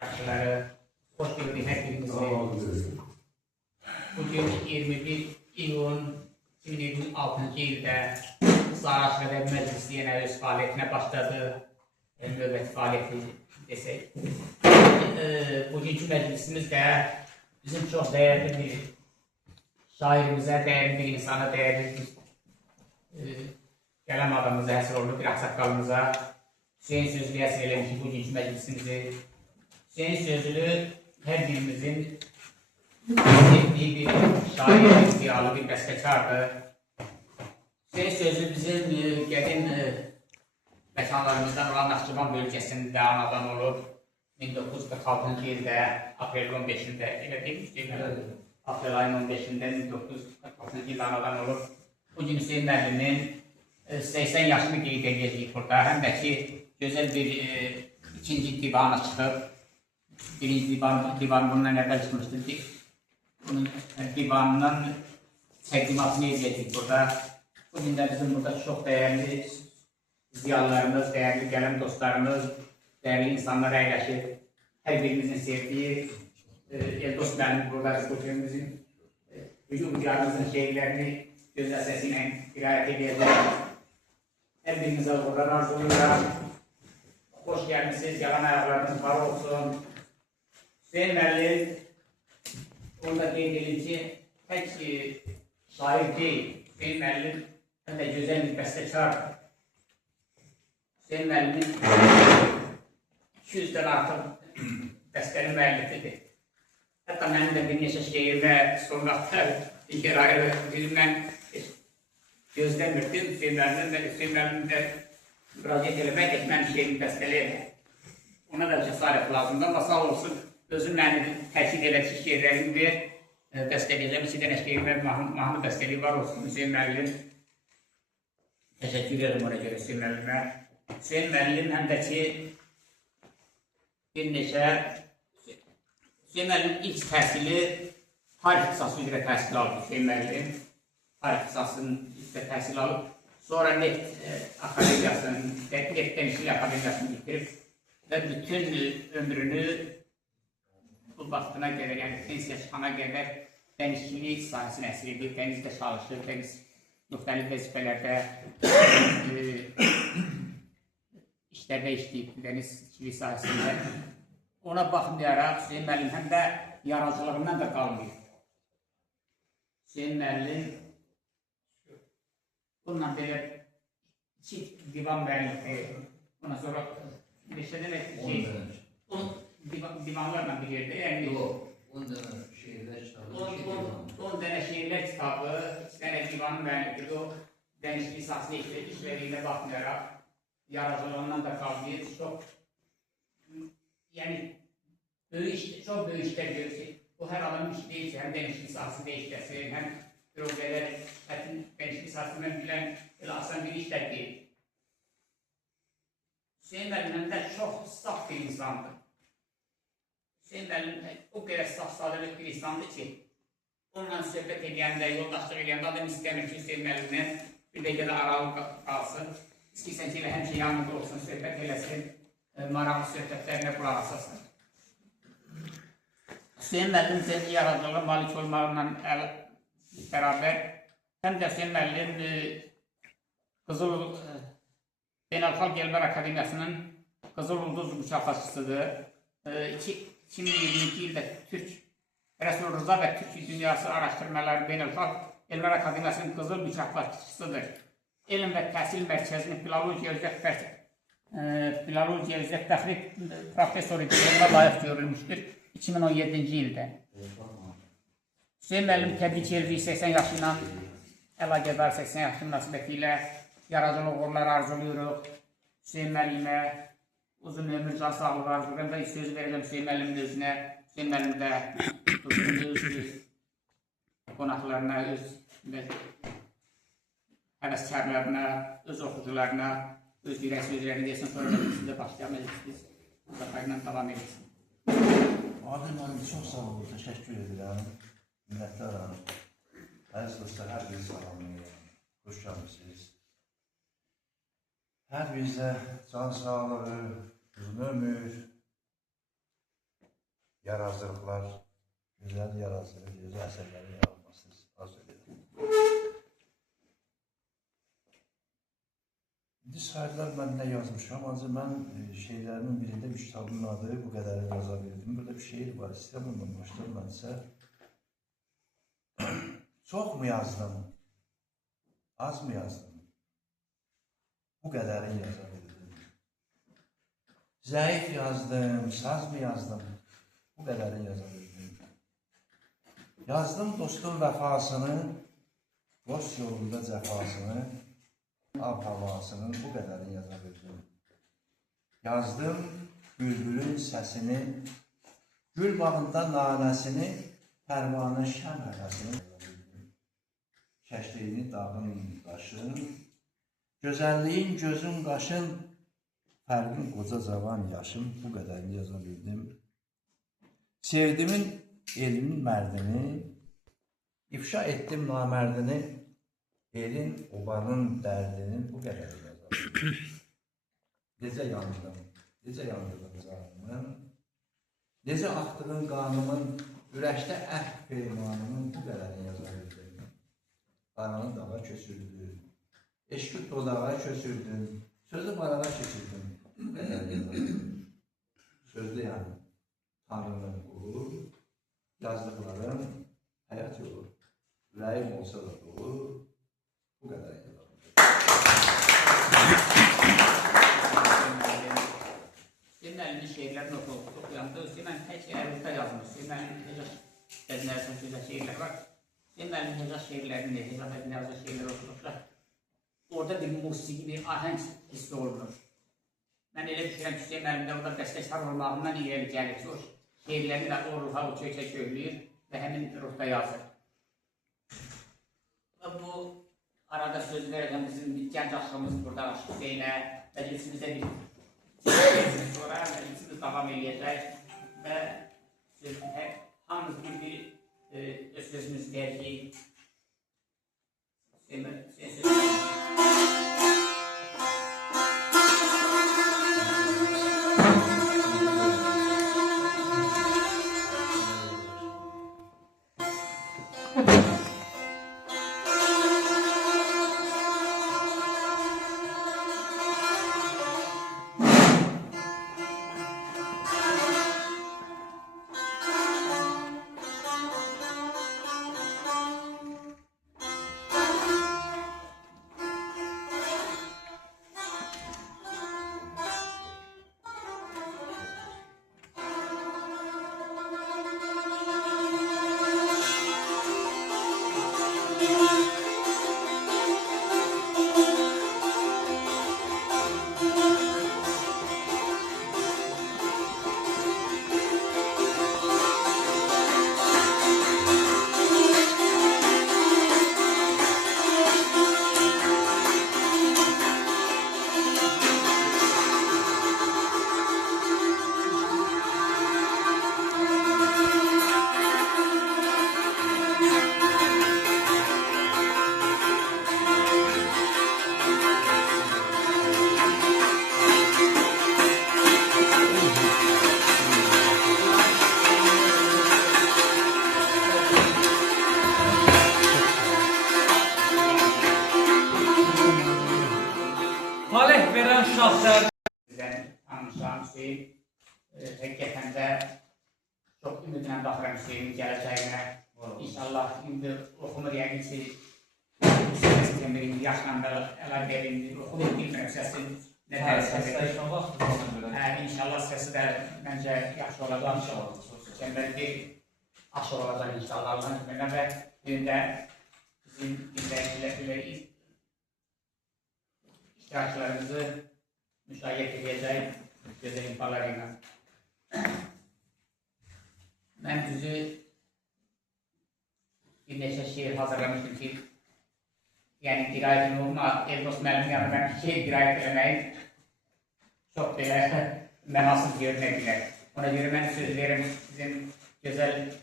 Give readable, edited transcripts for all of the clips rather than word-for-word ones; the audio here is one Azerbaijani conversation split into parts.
Arkadaşları, hoş gördük hepinizi. Bugün 21 iyun 2026 ildə Saraç Mədəbi Məclisi yenə öz fəaliyyətinə başladı. Növbəti fəaliyyəti desək. Bugünkü məclisimiz də bizim çox dəyərli bir şairimizə, dəyərli bir insana, dəyərli bir qələm adamımıza həsr olunub, bir ağsaqqalımıza Hüseyin Sözlüyə həsr eləmişik bugünkü məclisimizi. Hüseyin Sözlü hər birimizin sevdiği bir şair, ziyalı bir bəstəkardır. Hüseyin Sözlü bizim qədim məkanlarımızdan olan Naxçıvan bölgəsində anadan olub. 1946-cı ildə, aprel 15-də, elə demişdik, aprel ayının 15-də 1946-cı ildə anadan olub. Bugün Hüseyin müəllimin 80 yaşını qeyd edəcəyik burada. Həm də ki, gözəl bir ikinci divana çıxıb. Birinci divan bundan əvvəl çıxmışdır. Bunun divanının təqdimatını edəcəyik burada. Bugün də bizim burada çox dəyərli ziyalılarımız, dəyərli qələm dostlarımız, dəyərli insanlar əyləşir. Hər birimizin sevdiyi Eldost müəllim burada Rüzgüfümüzün, hücumcarımızın şeirlərini gözəl səsi ilə qirayət edəcək. Hər birimizə uğurlar arzuluyuram. Xoş gəlmişsiniz, yalan ayaqlarınız var olsun. Hüseyin müəllim, onu da qeyd edin ki, tək şair deyil, Hüseyin müəllim həm də gözəl bir bəstəkardır. Hüseyin müəllimin 200-dən artıq bəstəli müəllifidir. Hətta mənim də bir neçə şeirdə son vaxtlar digər ayrı dilimdən gözləmirdim. Hüseyin müəllim də müraciət eləmək etməni şeirini bəstəli elə. Ona da cəsarət lazımdır, amma sağ olsun. Özüm məni təkid elədik şeirlərini bir bəstələyəcəm. 2 dənə şeir və mahnı bəstəliyi var olsun Hüseyin müəllim. Təşəkkür edirəm ona görə Hüseyin müəllimə. Hüseyin müəllim həm də ki, bir neçə Hüseyin müəllim ilk təhsili tarix ixtisası üzrə təhsil aldı Hüseyin müəllim. Tarix ixtisasının üzrə təhsil alıb. Sonra Neft Akademiyasının, Neft Dənizçilik Akademiyasını bitirib və bütün ömrünü bu vaxtına qədər, yəni pensiya çıxana qədər dənizçilik sahəsini əsir edib, dənizdə çalışır, dəniz müxtəlif vəzifələrdə işlərdə işləyib, dənizçilik sahəsində. Ona baxmayaraq Hüseyin müəllim həm də yaradıcılığından da qalmıyor. Hüseyin müəllim bununla belə 2 divan müəllifi, ondan sonra neçə dənə divanlarla bir yerdə, yəni 10 dənə şeirlər kitabı, 10 dənə şeirlər kitabı, 2 dənə divan müəllifidir. O dənizçilik sahəsində işlədiyinə baxmayaraq yaradıcılığından da qalmıyor. Yəni çox böyük işlər görürsün. Bu hər adamın işi deyil ki, həm dənizçilik sahəsində işləsin, həm bir o qədər hətin dənizçilik sahəsindən bilən elə asan bir işlər deyil. Hüseyin müəllim də çox saf bir insandır. Hüseyin müəllim o qədər saf sadəlıq bir insandır ki, onunla söhbət edəndə, yoldaşlıq edəndə adam istəmir ki, Hüseyin müəllimdən bir dəqiqə də aralıq qalsın. İstəyirsən ki, elə həmişə yanında olsun, söhbət eləsin, maraqlı söhbətlərinə qulaq asasın. Hüseyin müəllim zəli yaradıcılığa malik olmaqla bərabər, həm də Hüseyin müəllim Qızıl Beynəlxalq Elmlər Akademiyasının Qızıl Ulduz mükafatçısıdır. 2022 ildə Türk Rəsul Rıza və Türk Dünyası Araşdırmaları Beynəlxalq Elmlər Akademiyasının Qızıl mükafatçısıdır. Elm və Təhsil Mərkəzinin Filologiya üzrə fəxri professoru diplomuna layiq görülmüşdür 2017-ci ildə. Hüseyin müəllim təbrik edirik 80 yaşı ilə əlaqədar 80 yaşı münasibəti ilə yaradıcılıq uğurlar arzuluyuruq. Hüseyin müəllimə uzun ömür, can sağlığı arzuluyuram və söz verəcəm Hüseyin müəllimin özünə. Hüseyin müəllim də öz qonaqlarına, öz həvəskarlarına, öz oxucularına, öz dirək sözlərini desin, sonra da siz də başlayabilirsiniz. Müzəfərlə davam edin. Adil müəllim, çox sağ olun, təşəkkür edirəm. Minnətdaram. Əziz dostlar, hər biri salamlayıram. Xoş gəlmişsiniz. Hər birinizə can sağlığı, uzun ömür, yarazılıqlar, gözəl yarazılıq, gözəl əsərlərin yaranmasını arzu edirəm. İndi şairlər mən nə yazmışam, ancaq mən şeirlərimin birində bir kitabın adı bu qədərini yaza bildim. Burada bir şeir var, istəyirəm ondan başlayım mən isə. Çox mu yazdım, az mı yazdım, bu qədərini yaza bildim. Zəif yazdım, saz mı yazdım, bu qədərini yaza bildim. Yazdım dostun vəfasını, dost yolunda cəfasını, ab havasının bu qədərini yaza bildim. Yazdım bülbülün səsini, gül bağında nanəsini, pərvanın şəm hədəsini yaza bildim. Kəşliyini dağın daşın, gözəlliyin gözün qaşın, fərqin qoca cavan yaşım bu qədərini yaza bildim. Sevdimin elimin mərdini, ifşa etdim namərdini, elin, obanın dərdini bu qədərini yaza bildim. Necə yandım canımın, necə axdığın qanımın, ürəkdə əhd peymanımın bu qədərini yaza bildim. Qaranı dağa köçürdü, eşqi dodağa köçürdü, sözü barana köçürdüm, bu qədərini yaza bildim. Sözlüyəm, Tanrının qulu, yazdıqlarım həyat yolu, ürəyim olsa da dolu, bu qədərini yaza bildim. Senin elini şehirlerini okuyanda Hüseyin tek Erbil'de yazmış. Senin elini Hecaz Edinler'den güzel şehirler var. Senin elini Hecaz şehirlerini, Hecaz Edinler'de şehirler okumuşlar. Orada bir musiki, bir ahenk hissi olunur. Ben öyle düşünürüm ki Hüseyin elimde orada bəstəkar olmağından ileri gəlir ki, o şehirlerini de o ruha uçuya söylüyor ve hemen ruhda yazır. Ve bu arada söz vereceğim bizim genç aşkımız burada Aşk Hüseyin'e ve cinsimize bir sonra meclisimiz devam edecek ve hamımız bir sözümüz vereceğiz. Talih veren şahslar. Sizden tanışan Hüseyin, hakikaten de çok ümidle bakıram Hüseyin'in geleceğine. İnşallah şimdi okumur yani ki September'in yaşlandığı elabelinde okulun bilmiyorum sesin ne derse. İnşallah sesi de bence yaxşı olacak. September'de aşı olacak inşallah Allah'ın izniyle ve bir de bizim izleyicilerimiz iştirakçılarımızı müşahit edeceğim güzel ifalarıyla. Ben düzü bir neçə şiir hazırlamıştım ki, yani dirayet olma, Eldos müəllim yanından şiir dirayet eləməyi çok belə mənasız görünə bilər. Ona göre ben söz veririm sizin güzel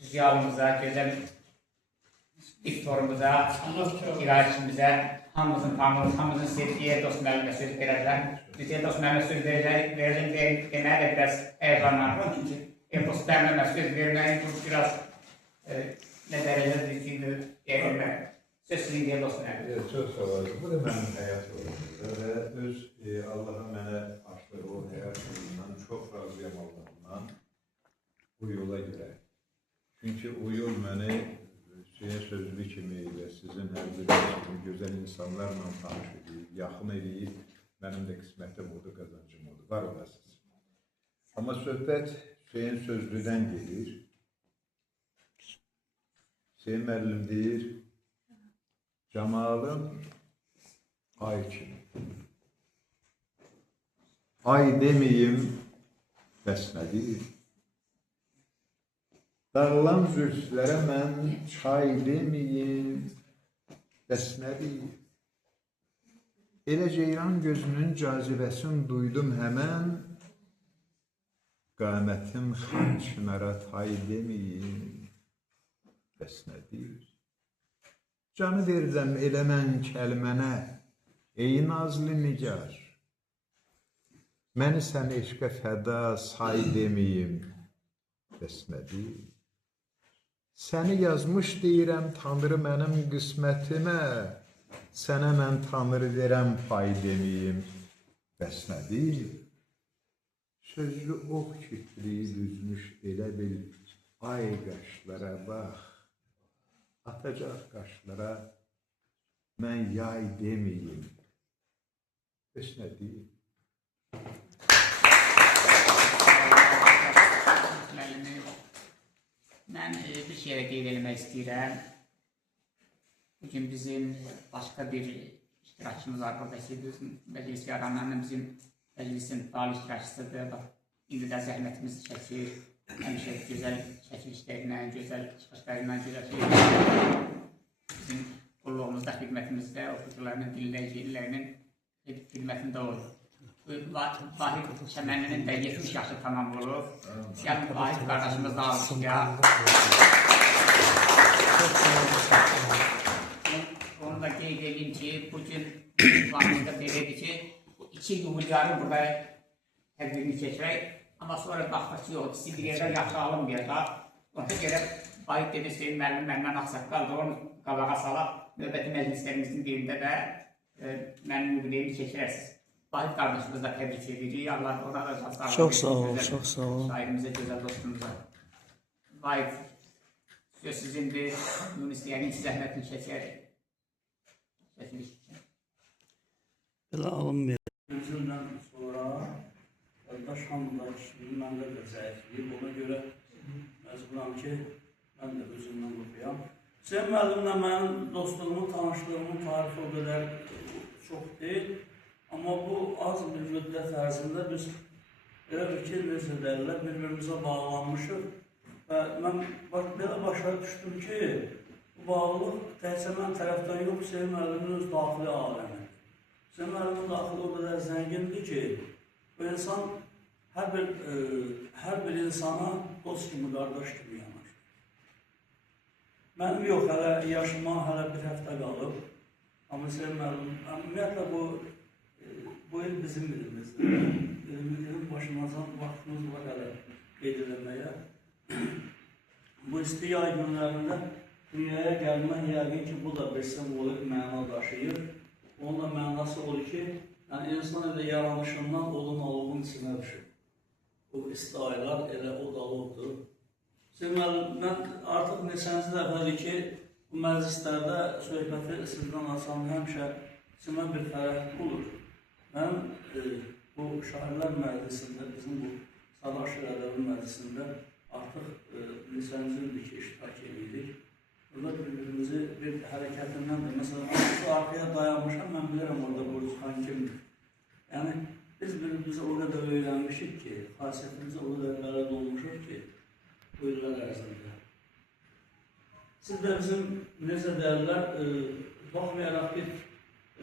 ziyalımıza, güzel diktorumuza, kirayəçimizə, hamımızın tanrımız, hamımızın sevgiyə, dost müəllimə söz verəcəm. Bizə dost müəllimə söz verəcəm deməyə də biraz əyrənlarım. Çünki dost müəllimə söz verməyin bu biraz nə dərəcədir ki, deyilmək. Söz sizin deyə dost müəllim. Evet, çok sağ olun. Bu da benim hayat yolumdur ve öz Allah'a mənə açtığı o hayat yolundan çok razıyam Allah'ımdan bu yola göre. Çünkü o yol beni Hüseyin sözlü kimi ve sizin her biriniz kimi güzel insanlarla tanış edeyim, yakın edeyim. Benim de kısmetim oldu, kazancım oldu. Var olasınız. Ama söhbət Hüseyin sözlüden gelir. Hüseyin müəllim deyir, Camalım ay kimi. Ay demeyim, bəs nə deyir? Dağılan zülflərə mən çay demeyim, bəs nə deyir? Elə ceyran gözünün cazibəsini duydum həmən, qamətim xan çınara tay demeyim, bəs nə deyir? Canı verirəm elə mən kəlmənə, ey nazlı nigar. Məni sən eşqə fəda say demeyim, bəs nə deyir? Səni yazmış deyirəm Tanrı mənim qismətimə, sənə mən Tanrı verəm pay demeyim, bəs nə deyir? Sözlü ox kitriyi düzmüş elə bil ay qaşlara bax, atacaq qaşlara mən yay demeyim, bəs nə deyir? Mən bir şeyə qeyd etmək istəyirəm. Bugün bizim başqa bir iştirakçımız var, buradakı məclis yaranlarının bizim məclisin faal iştirakçısıdır. İndi də zəhmətimiz çəkir, həmişə gözəl çəkilişlərlə, gözəl çıxışlarla, gözəl şeylərlə bizim qulluğumuzda, xidmətimizdə, oxucularının, dinləyicilərinin xidmətində olur. Vahid Çəmənlinin də 70 yaşı tamam olub. Yəni Vahid qardaşımız da almışıq. Onu da qeyd edeyim ki, bugün Vahid'də belədir ki, 2 yubilyarı burada tədbirini keçirək. Amma sonra baxdıq ki, o ikisi bir yerdə yaxşı alınmayacaq. Ona görə Vahid dedi, Hüseyin müəllim məndən axsaqqaldır, onu qabağa salaq. Növbəti məclislərimizin birində də mənim yubileyimi keçirəsiniz. Vahid qardaşımız da təbrik edirik. Allah ona da sağ olun. Çox sağ olun, çox sağ olun. Şairimizə, gözəl dostumuza. Vahid, söz sizindir. Yunus yəqin ki, zəhmətini çəkər. Çəkiliş üçün. Belə alınmıyor. Özümdən sonra qardaş hamıda işləyir, məndə də zəifliyim. Ona görə məcburam ki, mən də özümdən oxuyam. Hüseyin müəllimlə mənim dostluğumun, tanışlığımın tarifi o qədər çox deyil. Amma bu az bir müddət ərzində biz elə bir ki, necə deyirlər, bir-birimizə bağlanmışıq və mən belə başa düşdüm ki, bu bağlılıq təhcə mən tərəfdən yox, Hüseyin müəllimin öz daxili aləmidir. Hüseyin müəllimin daxili o qədər zəngindir ki, bu insan hər bir insana dost kimi, qardaş kimi yanar. Mənim yox, hələ yaşıma hələ bir həftə qalıb, amma Hüseyin müəllim, ümumiyyətlə bu il bizim ilimizdir. İlimizin başımızdan vaxtımız var hələ qeyd eləməyə. Bu isti yay günlərində dünyaya gəlmək yəqin ki, bu da bir simvolik məna daşıyır. Onun da mənası olur ki, insan elə yaranışından olun alovun içinə düşür. Bu isti aylar elə o qalovdur. Mən artıq neçənci dəfədir ki, bu məclislərdə söhbəti sizdən açan həmişə içimə bir fərəh olur. Mənim bu şairlər məclisində, bizim bu Sabah Şir Ədəbi məclisində artıq neçənci ildir ki, iştirak edirik. Burada bir-birimizi bir hərəkətindən də, məsələn, arkaya dayanmışam, mən bilirəm orada Buruzxan kimdir. Yəni, biz bir-birimizi o qədər öyrənmişik ki, xasiyyətimizi o qədər bələd olmuşuq ki, bu illər ərzində. Siz də bizim, necə deyirlər, baxmayaraq bir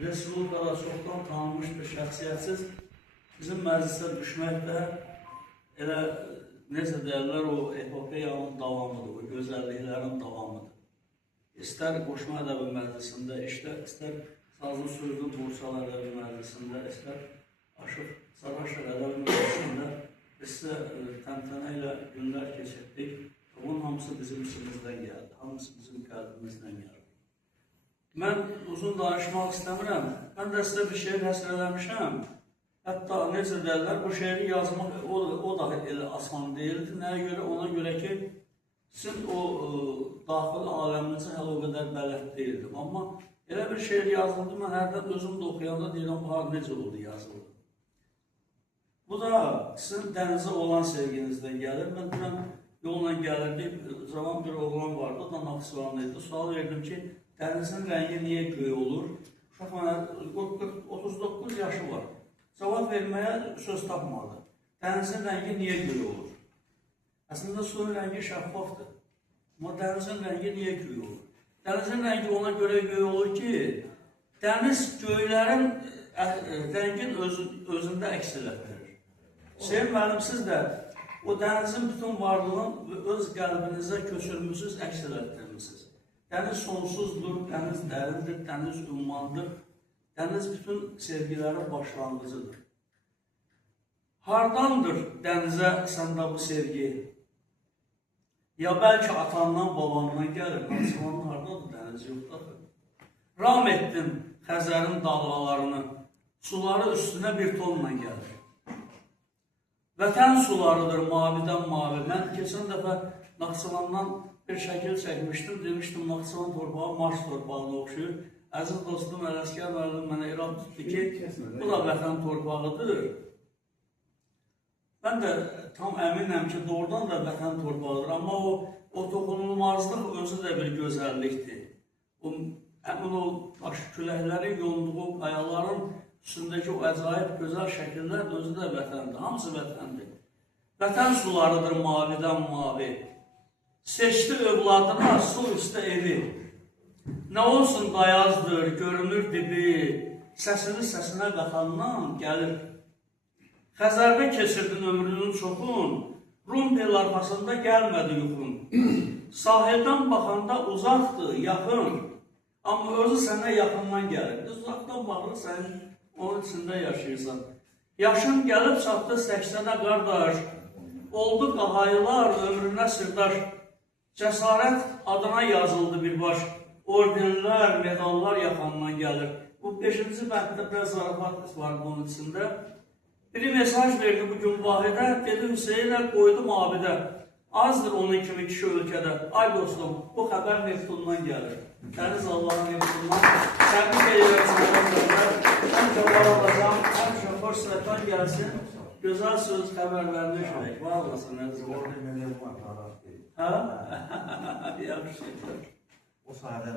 Respublikada çoxdan tanınmış bir şəxsiyyətsiz bizim məclisə düşməkdə elə, necə deyirlər, o epopeyanın davamıdır, o gözəlliklərin davamıdır. istər Qoşma Ədəbi Məclisində, istər Sazlı Sözlü Bursalar Ədəbi Məclisində, istər Aşıq Saraşıq Ədəbi Məclisində biz təntənə ilə günlər keçirdik. Bunun hamısı bizim içimizdən gəldi, hamısı bizim qəlbimizdən gəldi. Mən uzun danışmaq istəmirəm, mən də sizə bir şeir həsr eləmişəm. Hətta necə deyirlər, bu şeiri yazmaq o da elə asan deyildi. Nəyə görə? Ona görə ki, sizin o daxil aləminizə hələ o qədər bələd deyildim. Amma elə bir şeir yazıldı, mən hərdən özüm də oxuyanda deyirəm, bu necə oldu yazıldı. Bu da sizin dənizə olan sevginizdən gəlir. Mən dünən yolla gəlirdik, zaman bir oğlan vardı, o da Naxçıvanlıydı. Sual verdim ki, dənizin rəngi niyə göy olur? Uşaq mənə 39 yaşı var. Cavab verməyə söz tapmadı. Dənizin rəngi niyə göy olur? Əslində suyun rəngi şəffafdır. Amma dənizin rəngi niyə göy olur? Dənizin rəngi ona görə göy olur ki, dəniz göylərin rəngin özündə əks elətdirir. Hüseyin müəllim, siz də o dənizin bütün varlığını öz qəlbinizə köçürmüsünüz, əks elətdirmişsiniz. Dəniz sonsuzdur, dəniz dərindir, dəniz ümmandır. Dəniz bütün sevgilərin başlanğıcıdır. Hardandır dənizə səndə bu sevgi? Ya bəlkə atandan, babandan gəlir, Naxçıvanın hardadır, dəniz yoxdadır. Ram etdim Xəzərin dalğalarını, suları üstünə bir tonla gəlir. Vətən sularıdır mavidən mavi. Mən keçən dəfə Naxçıvandan bir şəkil çəkmişdim, demişdim Naxçıvan torpağı Mars torpağına oxşuyur. Əziz dostum Ələsgər müəllim mənə irad tutdu ki, bu da vətən torpağıdır. Mən də tam əminəm ki, doğrudan da vətən torpağıdır. Amma o toxunulmazlıq özü də bir gözəllikdir. Həmin o daş küləkləri yonduğu qayaların üstündəki o əcaib gözəl şəkillər özü də vətəndir. Hamısı vətəndir. Vətən sularıdır mavidən mavi. Seçdi övladına su üstə evi. Nə olsun dayazdır, görünür dibi. Səsini səsinə qatandan gəlir. Xəzərdə keçirdin ömrünün çoxun. Rum bel arxasında gəlmədi yuxun. Sahildən baxanda uzaqdır, yaxın. Amma özü sənə yaxından gəlir. Uzaqdan baxır, sən onun içində yaşayırsan. Yaşın gəlib çatdı 80-ə qardaş. Oldu qahayılar ömrünə sirdaş. Cəsarət adına yazıldı bir baş. Ordenlər, medallar yaxandan gəlir. Bu 5-ci bənddə biraz zarafat var bunun içində. Biri mesaj verdi bugün Vahidə, dedi Hüseynə qoydum abidə. Azdır onun kimi kişi ölkədə. Ay dostum, bu xəbər Neftundan gəlir. Dəniz Allah'ın Neftundan. Təbrik edirəm. Həmişə var olacaq, həmişə xoş səhətdən gəlsin. Gözəl söz xəbərlərini şəhək. Var olasın, nədir? Hə? Yaxşı şeydir. O sahədə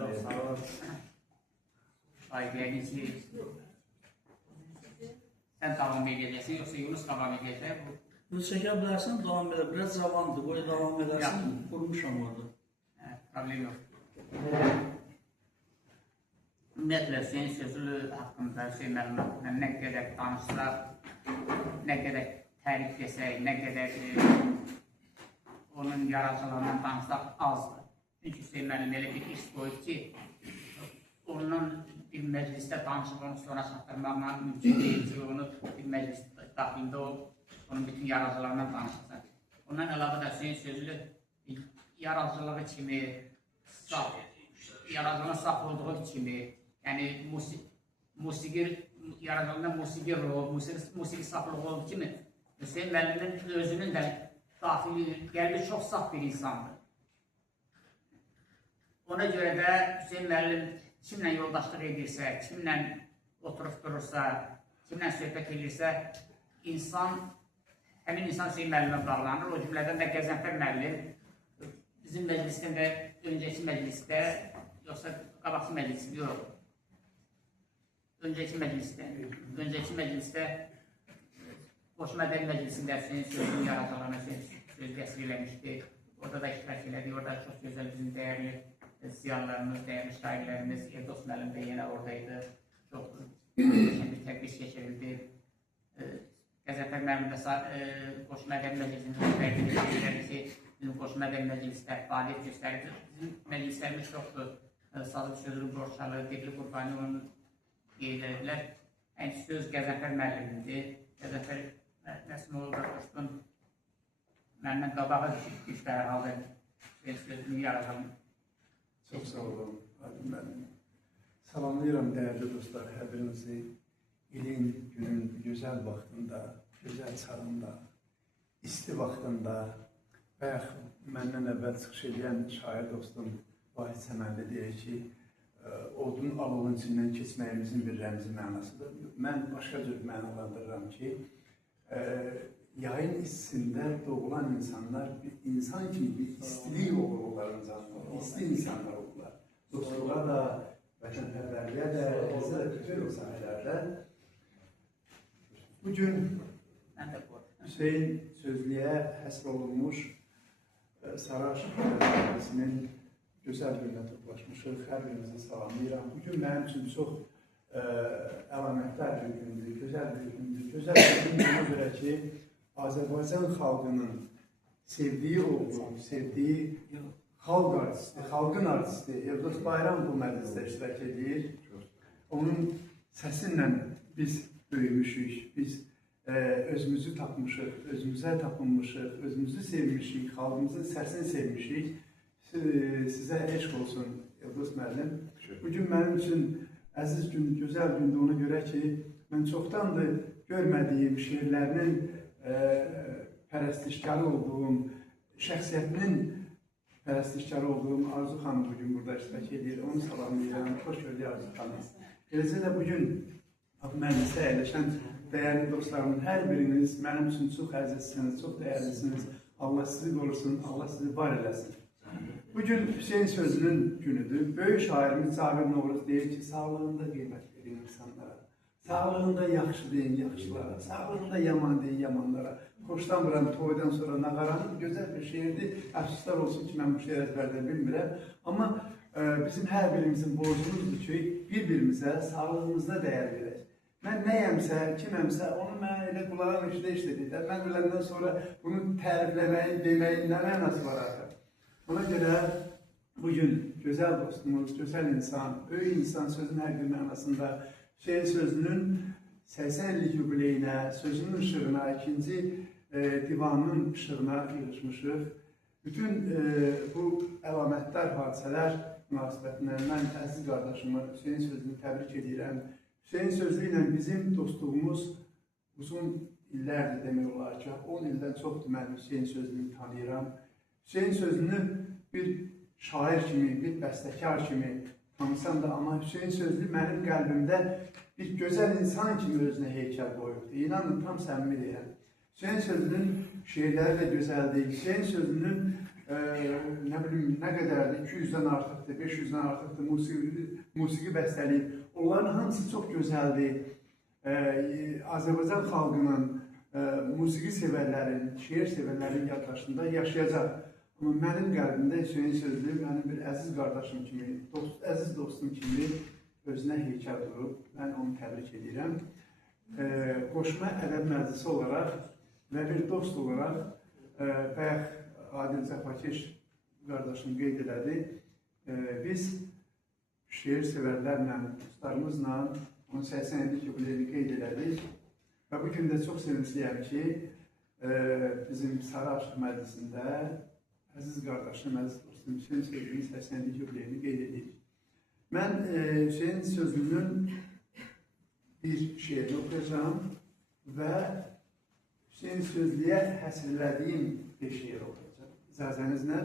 Aydiyənizi sən davam edəcəksin, yoxsa Yunus davam edəcək? Bunu çəkə bilərsən, davam edə. Biraz zamandır, boyu davam edərsin. Qurmuşam orada. Problem yox. Ümumiyyətlə, Hüseyin sözü haqqında Hüseyin müəllimlə nə qədər danışsaq, nə qədər tərif desək, nə qədər onun yaradıcılığından danışsaq azdır. Çünki Hüseyin müəllim elə bir iş qoyub ki, ondan bir məclisdə danışıb onu sonra çatdırmaqla mümkün deyil ki, onu bir məclis daxilində onun bütün yaradıcılığından danışırsan. Ondan əlavə da Hüseyin sözlü yaradıcılığı kimi, yaradıcılığına saf olduğu kimi, yəni yaradıcılığında musiqi ruhu, musiqi saflığı olduğu kimi Hüseyin müəllimin özünün də daxili, qəlbi çox saf bir insandır. Ona görə də Hüseyin müəllim kimlə yoldaşlıq edirsə, kimlə oturub durursa, kimlə söhbət edirsə, həmin insan Hüseyin müəllimə bağlanır. O cümlədən də Qəzənfər müəllim bizim məclisdən də, öncəki məclisdə, yoxsa qabaqçı məclisdə, yox. Öncəki məclisdə Qoşma Ədəbi Məclisində Hüseyin sözünün yaradıcılığına söz qəsr eləmişdi. Orada da iştirak elədi, orada çox gözəl bizim dəyərli ziyanlarımız, dəyərli şairlərimiz, Erdos müəllim də yenə oradaydı. Çox bir təqdiş keçirildi. Qəzənfər müəllim də Qoşma Ədəbi Məclisində təqdim edirdi ki, bizim Qoşma Ədəbi Məclisdə fəaliyyət göstərirdi. Bizim məclislərimiz çoxdur. Sadık Sözlü Borçalı, Degli Qurbaniyonu qeydədilər. Ən söz Qəzənfər müəllimimdir. Qəzənfər Nəsimoğlu qardaşımın məndən qabağı düşdü hər halda sözünü yaradan. Çox sağ olun, Adil müəllim. Salamlayıram dəyərli dostlar, hər birinizi ilin, günün gözəl vaxtında, gözəl çağında, isti vaxtında və məndən əvvəl çıxış edən şair dostum Vahid Səmənli deyir ki, odun alovun içindən keçməyimizin bir rəmzi mənasıdır. Mən başqa cür mənalandırıram ki, yayın istisində doğulan insanlar bir insan kimi bir istilik olur onların canında, isti insanlar olurlar. Dostluğa da, vətənpərvərliyə də, bizə də bütün o sahələrdə. Bugün Hüseyin Sözlüyə həsr olunmuş Saraşıq Qəzənfərisinin gözəl gününə toplaşmışıq, hər birinizi salamlayıram. Bugün mənim üçün çox əlamətlər bir gündür, gözəl bir gündür. Gözəl bir gündür ona görə ki, Azərbaycan xalqının sevdiyi oğlu, sevdiyi xalq artisti, xalqın artisti Evdos Bayram bu məclisdə iştirak edir. Onun səsinlə biz böyümüşük, biz özümüzü tapmışıq, özümüzə tapınmışıq, özümüzü sevmişik, xalqımızın səsini sevmişik. Sizə eşq olsun Evdos müəllim. Bugün mənim üçün əziz gün, gözəl gündür ona görə ki, mən çoxdandır görmədiyim şeirlərinin pərəstişkarı olduğum, şəxsiyyətinin pərəstişkarı olduğum Arzu xanım bugün burada iştirak edir. Onu salamlayıram. Xoş gördük Arzu xanım. Eləcə də bugün məclisə əyləşən dəyərli dostlarımın hər biriniz mənim üçün çox əzizsiniz, çox dəyərlisiniz. Allah sizi qorusun, Allah sizi var eləsin. Bugün Hüseyin Sözlü'nün günüdür. Böyük şairimiz Cabir Novruz deyir ki, sağlığında qiymət verin insanlara. Sağlığında yaxşı deyin yaxşılara, sağlığında yaman deyin yamanlara. Xoşlanmıram toydan sonra nağaranın gözəl bir şeirdir. Əfsuslar olsun ki, mən bu şeir əzbərdən bilmirəm. Amma bizim hər birimizin borcumuzdur ki, bir-birimizə sağlığımızda dəyər verək. Mən nəyəmsə, kiməmsə, onu mən elə qulağın içində işlədik. Mən öləndən sonra bunu tərifləməyin, deməyin nə mənası var artıq? Ona görə bugün gözəl dostumuz, gözəl insan, böyük insan sözün hər bir mənasında Hüseyin Sözlü'nün 80 illik yubileyinə, sözünün ışığına, ikinci divanının ışığına yığışmışıq. Bütün bu əlamətlər, hadisələr münasibətindən mən əziz qardaşımı Hüseyin Sözlü'nü təbrik edirəm. Hüseyin Sözlü ilə bizim dostluğumuz uzun illərdir demək olar ki, 10 ildən çoxdur mən Hüseyin Sözlü'nü tanıyıram. Hüseyin Sözlü'nü bir şair kimi, bir bəstəkar kimi tanısam da, amma Hüseyin Sözlü mənim qəlbimdə bir gözəl insan kimi özünə heykəl qoyubdur. İnanın, tam səmimi deyirəm. Hüseyin Sözlü'nün şeirləri də gözəldir. Hüseyin Sözlü'nün nə bilim, nə qədərdir, 200-dən artıqdır, 500-dən artıqdır musiqi bəstəliyib. Onların hamısı çox gözəldir. Azərbaycan xalqının, musiqi sevərlərin, şeir sevərlərin yaddaşında yaşayacaq. Amma mənim qəlbimdə Hüseyin Sözlü mənim bir əziz qardaşım kimi, əziz dostum kimi özünə heykəl durub. Mən onu təbrik edirəm. Qoşma ədəb məclisi olaraq və bir dost olaraq bayaq Adil Cəfakeş qardaşım qeyd elədi. Biz şeir sevərlərlə, dostlarımızla onun 80 illik yubileyini qeyd elədik. Və bugün də çox sevincliyəm ki, bizim Saraşıq məclisində əziz qardaşım, əziz dostum Hüseyin Sözlü'nün 80 illik yubileyini qeyd edirik. Mən Hüseyin Sözlü'nün bir şeirini oxuyacağım və Hüseyin Sözlü'yə həsrlədiyim bir şeir oxuyacağım. İcazənizlə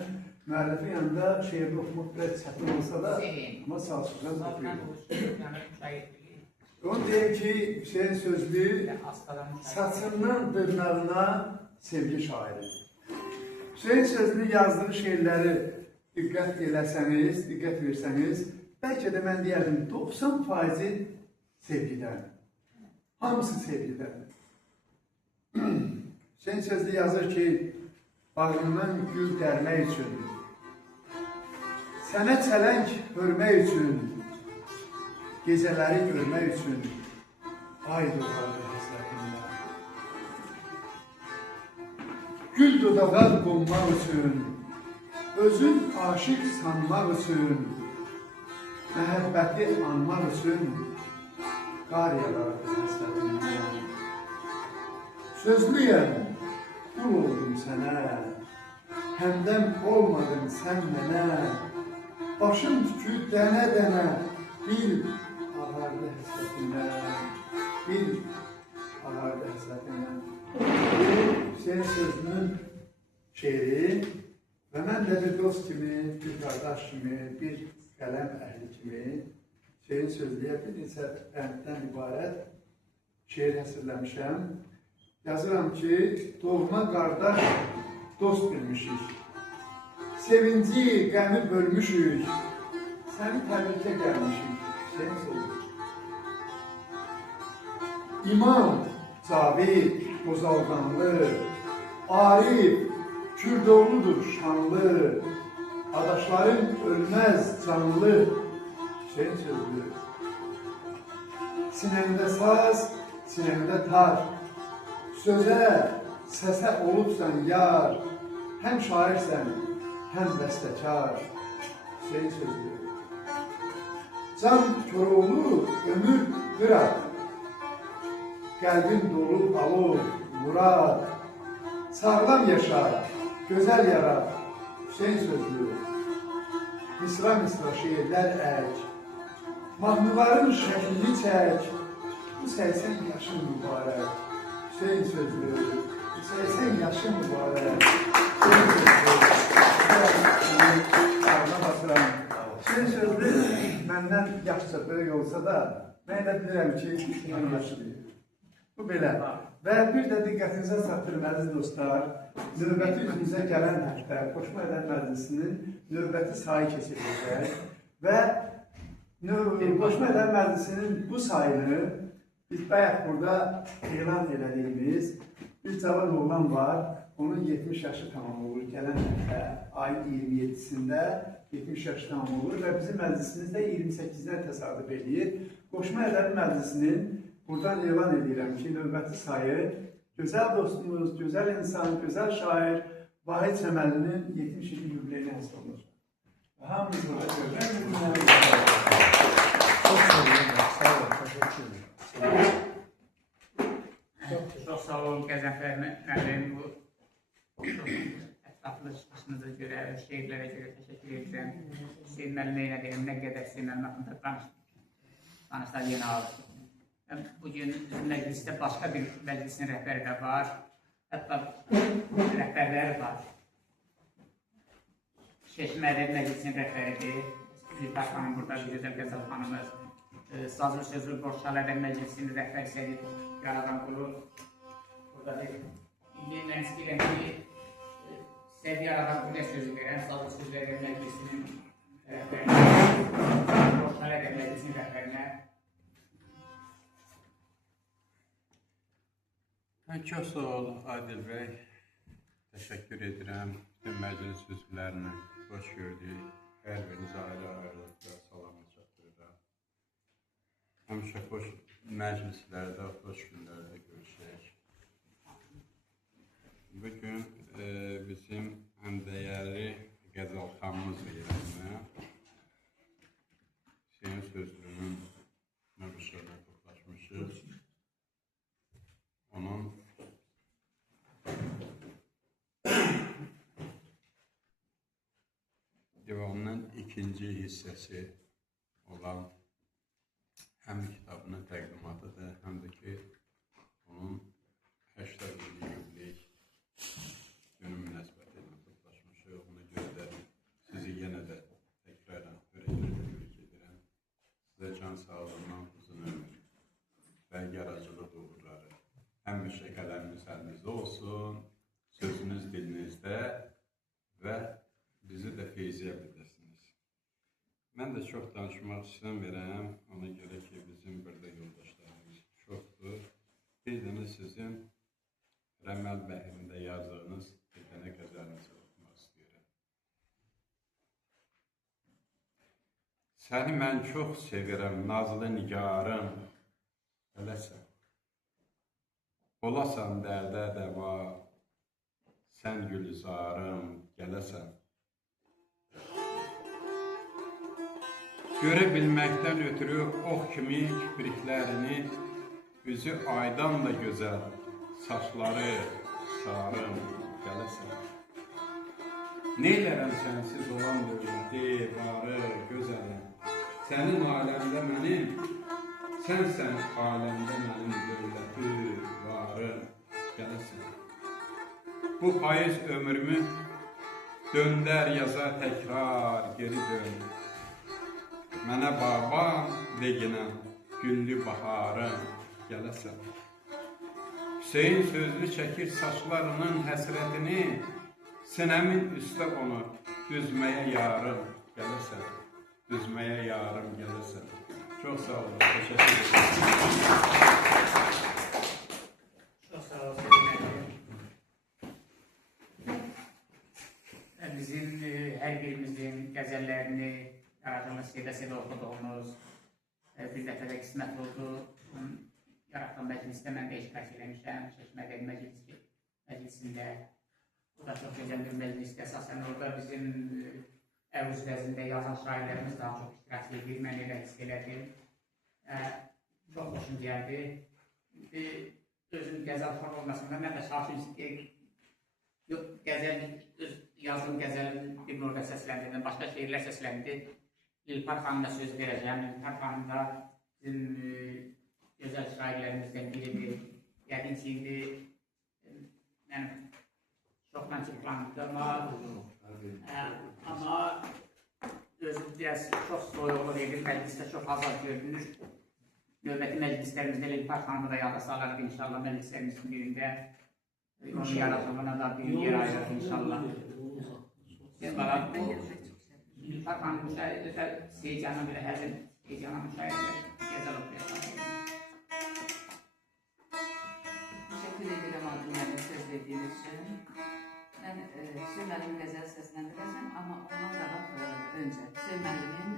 müəllifi yanında şeirini oxumaq biraz çətin olsa da, amma çalışacağız oxuyurum. Onu deyir ki, Hüseyin Sözlü saçından dırnağına sevgi şairidir. Hüseyin Sözlü yazdığı şeirləri diqqət eləsəniz, diqqət versəniz, bəlkə də mən deyərdim 90% sevgidən. Hamısı sevgidən. Hüseyin Sözlü yazır ki, bağından gül dərmək üçün, sənə çələng hörmək üçün, gecələri görmək üçün, ay doğardı həsrətində. Gül dodağa qonmaq üçün, özün aşıq sanmaq üçün, məhəbbəti anmaq üçün qar yağardı həsrətimdən. Sözlüyəm, qul oldum sənə, həmdəm olmadın sən mənə. Başım tükü dənə-dənə, bil ağardı həsrətimdən, bil ağardı həsrətimdən. Bu, Hüseyin Sözlünün şeiri və mən də bir dost kimi, bir qardaş kimi, bir qələm əhli kimi Hüseyin Sözlüyə bir neçə bənddən ibarət şeir həsrləmişəm. Yazıram ki, doğma qardaş dost bilmişik. Sevinci, qəmi bölmüşük. Səni təbrikə gəlmişik. Hüseyin Sözlü. İmam, Cavid, Bozalqanlı, Arif, Kürdoğludur şanlı, adaşların ölməz canlı. Hüseyin Sözlü. Sinəmdə saz, sinəmdə tar, sözə, səsə olubsan yar, həm şairsən, həm bəstəkar. Hüseyin Sözlü. Can Koroğlu, ömür qırat, qəlbin dolu alov, murad, sağlam yaşa, gözəl yarat. Hüseyin Sözlü. Misra-misra şeirlər ək, mahnıların şəklini çək, bu 80 yaşın mübarək. Hüseyin Sözlü. 80 yaşın mübarək. Hüseyin Sözlü. Hüseyin Sözlü məndən yaşca böyük olsa da, mən də bilirəm ki, mən yaşlıyım. Bu belə. Və bir də diqqətinizə çatdırım, əziz dostlar, növbəti üzümüzə gələn həftə Qoşma Ədəb Məclisinin növbəti sayı keçiriləcək və Qoşma Ədəb Məclisinin bu sayını biz bayaq burada elan elədiyimiz bir cavan oğlan var, onun 70 yaşı tamam olur, gələn həftə ayın 27-sində 70 yaşı tamam olur və bizim məclisimiz də 28-dən təsadüf edir. Qoşma Ədəb Məclisinin buradan elan edirəm ki, növbəti sayı gözəl dostumuz, gözəl insan, gözəl şair Vahid Çəməlinin 70 il yubileyinə həsr olunur. Hamımız burada görmək. Çox sağ olun Qəzənfər müəllim, bu ətraflı çıxışınıza görə, şeirlərə görə təşəkkür edirəm. Hüseyin müəllimə yenə deyim, nə qədər Hüseyin müəllim haqqında danışlar yenə alır. Bugün məclisdə başqa bir məclisin rəhbəri də var, hətta rəhbərləri var. Şeşmə Ədəb Məclisinin rəhbəridir, Zülfət xanım burada, Gözəl Qəzal xanımız, Sazlı Sözlü Borçalı Ədəb Məclisinin rəhbəri Sədid Yaradanqulu buradadır. İndi mən istəyirəm ki, Sədid Yaradanquluya sözü verəm, Sazlı Sözlü Ədəb Məclisinin rəhbərinə, Borçalı Ədəb Məclisinin rəhbərinə. Çox sağ olun Adil bəy. Təşəkkür edirəm. Bütün məclis üzvlərini xoş gördük. Hər birinizə ayrı-ayrılıqda salamı çatdırıram. Həmişə xoş məclislərdə, xoş günlərdə görüşək. Bugün bizim ən dəyərli qəzalxanımız yerində Hüseyin Sözlünün növbüşlərlə toplaşmışıq. Onun divanının ikinci hissəsi olan həm kitabının təqdimatıdır, həm də ki, onun 80 illik yubiley günü münasibəti ilə toplaşmışıq. Ona görə də sizi yenə də təkrarən tebrik edirəm. Sizə can sağlığından uzun ömür və yaradıcılıq uğurları. Həmişə qələminiz əlinizdə olsun, sözünüz dilinizdə və bizi də feyziyə bildirsiniz. Mən də çox danışmaq istəmirəm, ona görə ki, bizim burada yoldaşlarımız çoxdur. Bir dənə sizin Rəməl bəhrində yazdığınız bir dənə qəzəlinizi oxumaq istəyirəm. Səni mən çox sevirəm, nazlı nigarım, eləsən. Olasan dərdə dəva, sən gülzarım, gələsən. Görə bilməkdən ötürü ox kimi kipriklərini, üzü aydan da gözəl, saçları sarın gələsən. Neylərəm sənsiz olan dövləti, varı, gözəlim. Sənin aləmdə mənim, sənsən aləmdə mənim dövləti, varı gələsən. Bu payız ömrümü döndər yaza təkrar geri dön. Mənə bağban deginə güllü baharım gələsən. Hüseyin sözlü çəkir saçlarının həsrətini, sinəmin üstə qonur, düzməyə yarım gələsən. Düzməyə yarım gələsən. Çox sağ olun, təşəkkür ederim. Çok sağ olsun. Bizim her birimizin gazellerini yaradığımız sede okuduğumuz bir dəfə də qismət oldu. Yaratdan məclisdə mən də iştirak eləmişəm, Çeşmədə məclisində. Bu da çox gözəl bir məclisdə. Əsasən orada bizim Əvuz vəzində yazan şairlərimiz daha çox iştirak edir. Mən elə hiss elədim. Çox xoşum gəldi. Özüm qəzəl formasında mən də şahid qəzəl, yazdım qəzəl bir növdə səsləndirdim, başqa şeirlər səsləndi. İlpar xanımda söz verəcəm. İlpar xanım da bizim gözəl şairlərimizdən biridir. Yəqin ki, indi mənim çoxdan çıqlandı, amma özü biraz çox soyuqluq edir, məclisdə çox azad görünür. Növbəti məclislərimizdə İlpar xanımı da yada salarıq inşallah məclislərimizin birində. Onun yaratımına da bir yer ayırır inşallah. İlpar xanım müşahidədə Seycan'a belə həzin, Seycan'a müşahidədə gəzəl okuyacaq. Teşekkür ederim adına söz verdiğiniz için. Ben Hüseyin Qəzəl səsləndirəcəm, amma ondan daha öncə Hüseyin müəllimin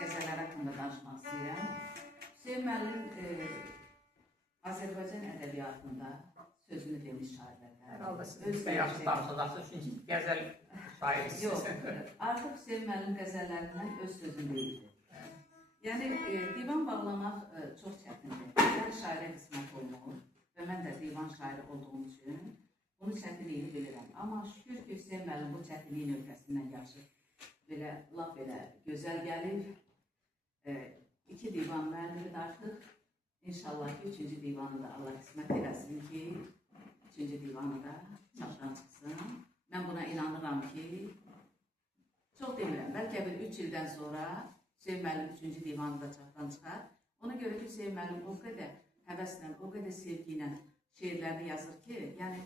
qəzəlləri haqqında danışmaq istəyirəm. Hüseyin müəllim Azərbaycan ədəbiyyatında sözünü demiş şairlərdən. Herhalde siz de yaxşı danışacaqsınız, çünki qəzəl şairsiniz. Yox, artıq Hüseyin müəllim qəzəllərindən öz sözünü deyildi. Yəni, divan bağlamaq çox çətindir. Hər şairə qismət olmalı və mən də divan şairi olduğum üçün bunu çətinliyini bilirəm. Amma şükür ki, Hüseyin müəllim bu çətinliyin öhdəsindən yaşır. Belə, laf belə gözəl gəlir. 2 divan müəllimi də artıq. İnşallah ki, 3-cü divanı da Allah qismət eləsin ki, 3-cü divanı da çapdan çıxsın. Mən buna inanıram ki, çox demirəm, bəlkə bir 3 ildən sonra Hüseyin müəllim 3-cü divanı da çapdan çıxar. Ona görə ki, Hüseyin müəllim o qədər həvəslə, o qədər sevgi ilə şeirlərini yazır ki, yəni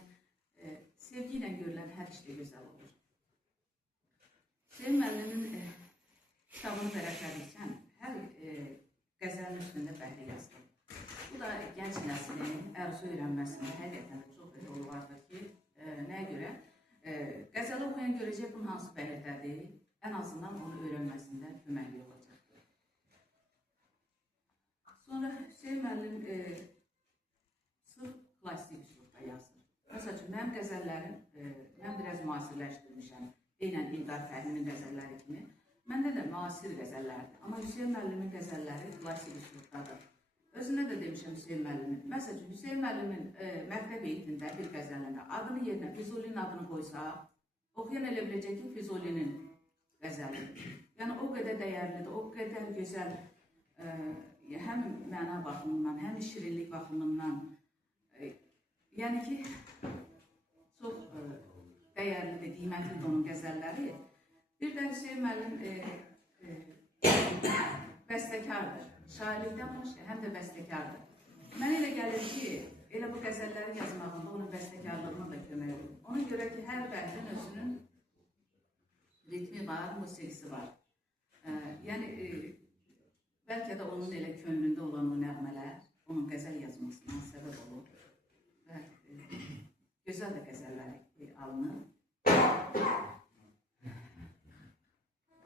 sevgi ilə görülən hər işdə gözəl olur. Hüseyin müəllimin kitabını vərəqlədikdən hər qəzəlin üstündə bəhri yazdım. Bu da gənc nəslinin ərzu öyrənməsində həqiqətən də çox bir rolu vardır ki, nəyə görə? Qəzəli oxuyan görəcək bunun hansı bəhrədədir, ən azından onu öyrənməsində köməkli olacaqdır. Sonra Hüseyin müəllim sırf klassik üslubda yazır. Məsəl üçün, mənim qəzəllərim, mən biraz müasirləşdirmişəm, eynən İlqar Fəhlimin qəzəlləri kimi. Məndə də müasir qəzəllərdir, amma Hüseyin müəllimin qəzəlləri klassik üslubdadır. Özündə də demişəm Hüseyin müəllimin. Məsəl üçün, Hüseyin müəllimin məktəb eğitimdə bir qəzəlində adını yerinə Füzulinin adını qoysaq, oxuyan elə biləcək ki, Füzulinin qəzəli. Yəni, o qədər dəyərlidir, o qədər gözəl, həm məna baxımından, həm şirinlik baxımından, yəni ki, çox dəyərlidir, qiymətlidir onun qəzəlləri. Bir də Hüseyin müəllim bəstəkardır. Şairlikdən başqa, həm də bəstəkardır. Mən elə gəlir ki, elə bu qəzəlləri yazmağında onun bəstəkarlığına da kömək olur. Ona görə ki, hər bəhrin özünün ritmi var, musiqisi var. Yəni, bəlkə də onun elə könlündə olan o nəğmələr onun qəzəl yazmasına səbəb olur. Və gözəl də qəzəlləri alınır.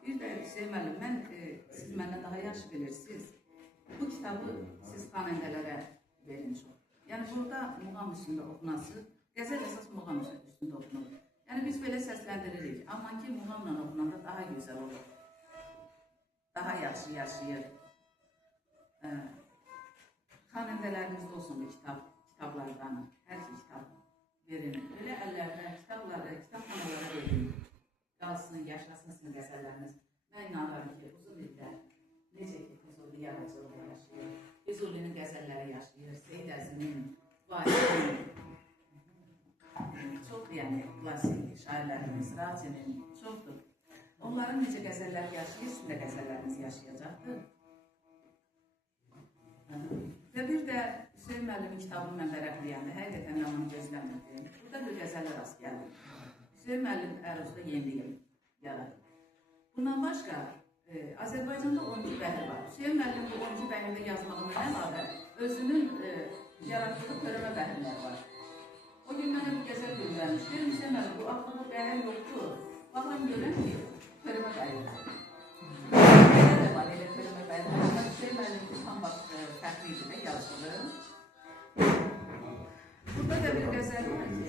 Bir də Hüseyin müəllim, siz məndən daha yaxşı bilirsiniz. Bu kitabı siz xanəndələrə verin çox. Yəni, burada muğam üstündə oxunası, qəzəl əsas muğam üstündə oxunur. Yəni, biz belə səsləndiririk, amma ki, muğamla oxunanda daha gözəl olur. daha yaxşı yaşayır. Xanəndələrimizdə olsun bu kitablardan, hər şey kitab verin. Elə əllərdə kitabxanalara verin. Qalsın, yaşasın sizin qəzəlləriniz. Mən inanıram ki, uzun illər necə ki Füzuli yaradıcılığı yaşayır, Füzulinin qəzəlləri yaşayır, Seyid Əzinin, Vahidin, çox yəni klasik şairlərimiz, Razinin çoxdur. Onların necə qəzəllər yaşayır, sizin də qəzəlləriniz yaşayacaqdır. Və bir də Hüseyin müəllimin kitabını mən vərəqləyəndə həqiqətən mən onu gözləmirdim. Burada bir qəzələ rast gəldim. Hüseyin müəllim Əruzda yeniliyim yaradır. Bundan başqa Azərbaycanda 12 bəhir var. Hüseyin müəllim bu 12 bəhirdə yazmağından əlavə özünün yaratdığı törəmə bəhirləri var. O gün mənə bu qəzəl göndərmiş. Deyim Hüseyin müəllim, bu axlıqda bəhir yoxdur. Baxın görəm ki, törəmə bəhirləri. Elə də var, elə törəmə bəhirləri. Hüseyin müəllim tam fərqli idi də yazılı. Burada da bir qəzəl var ki...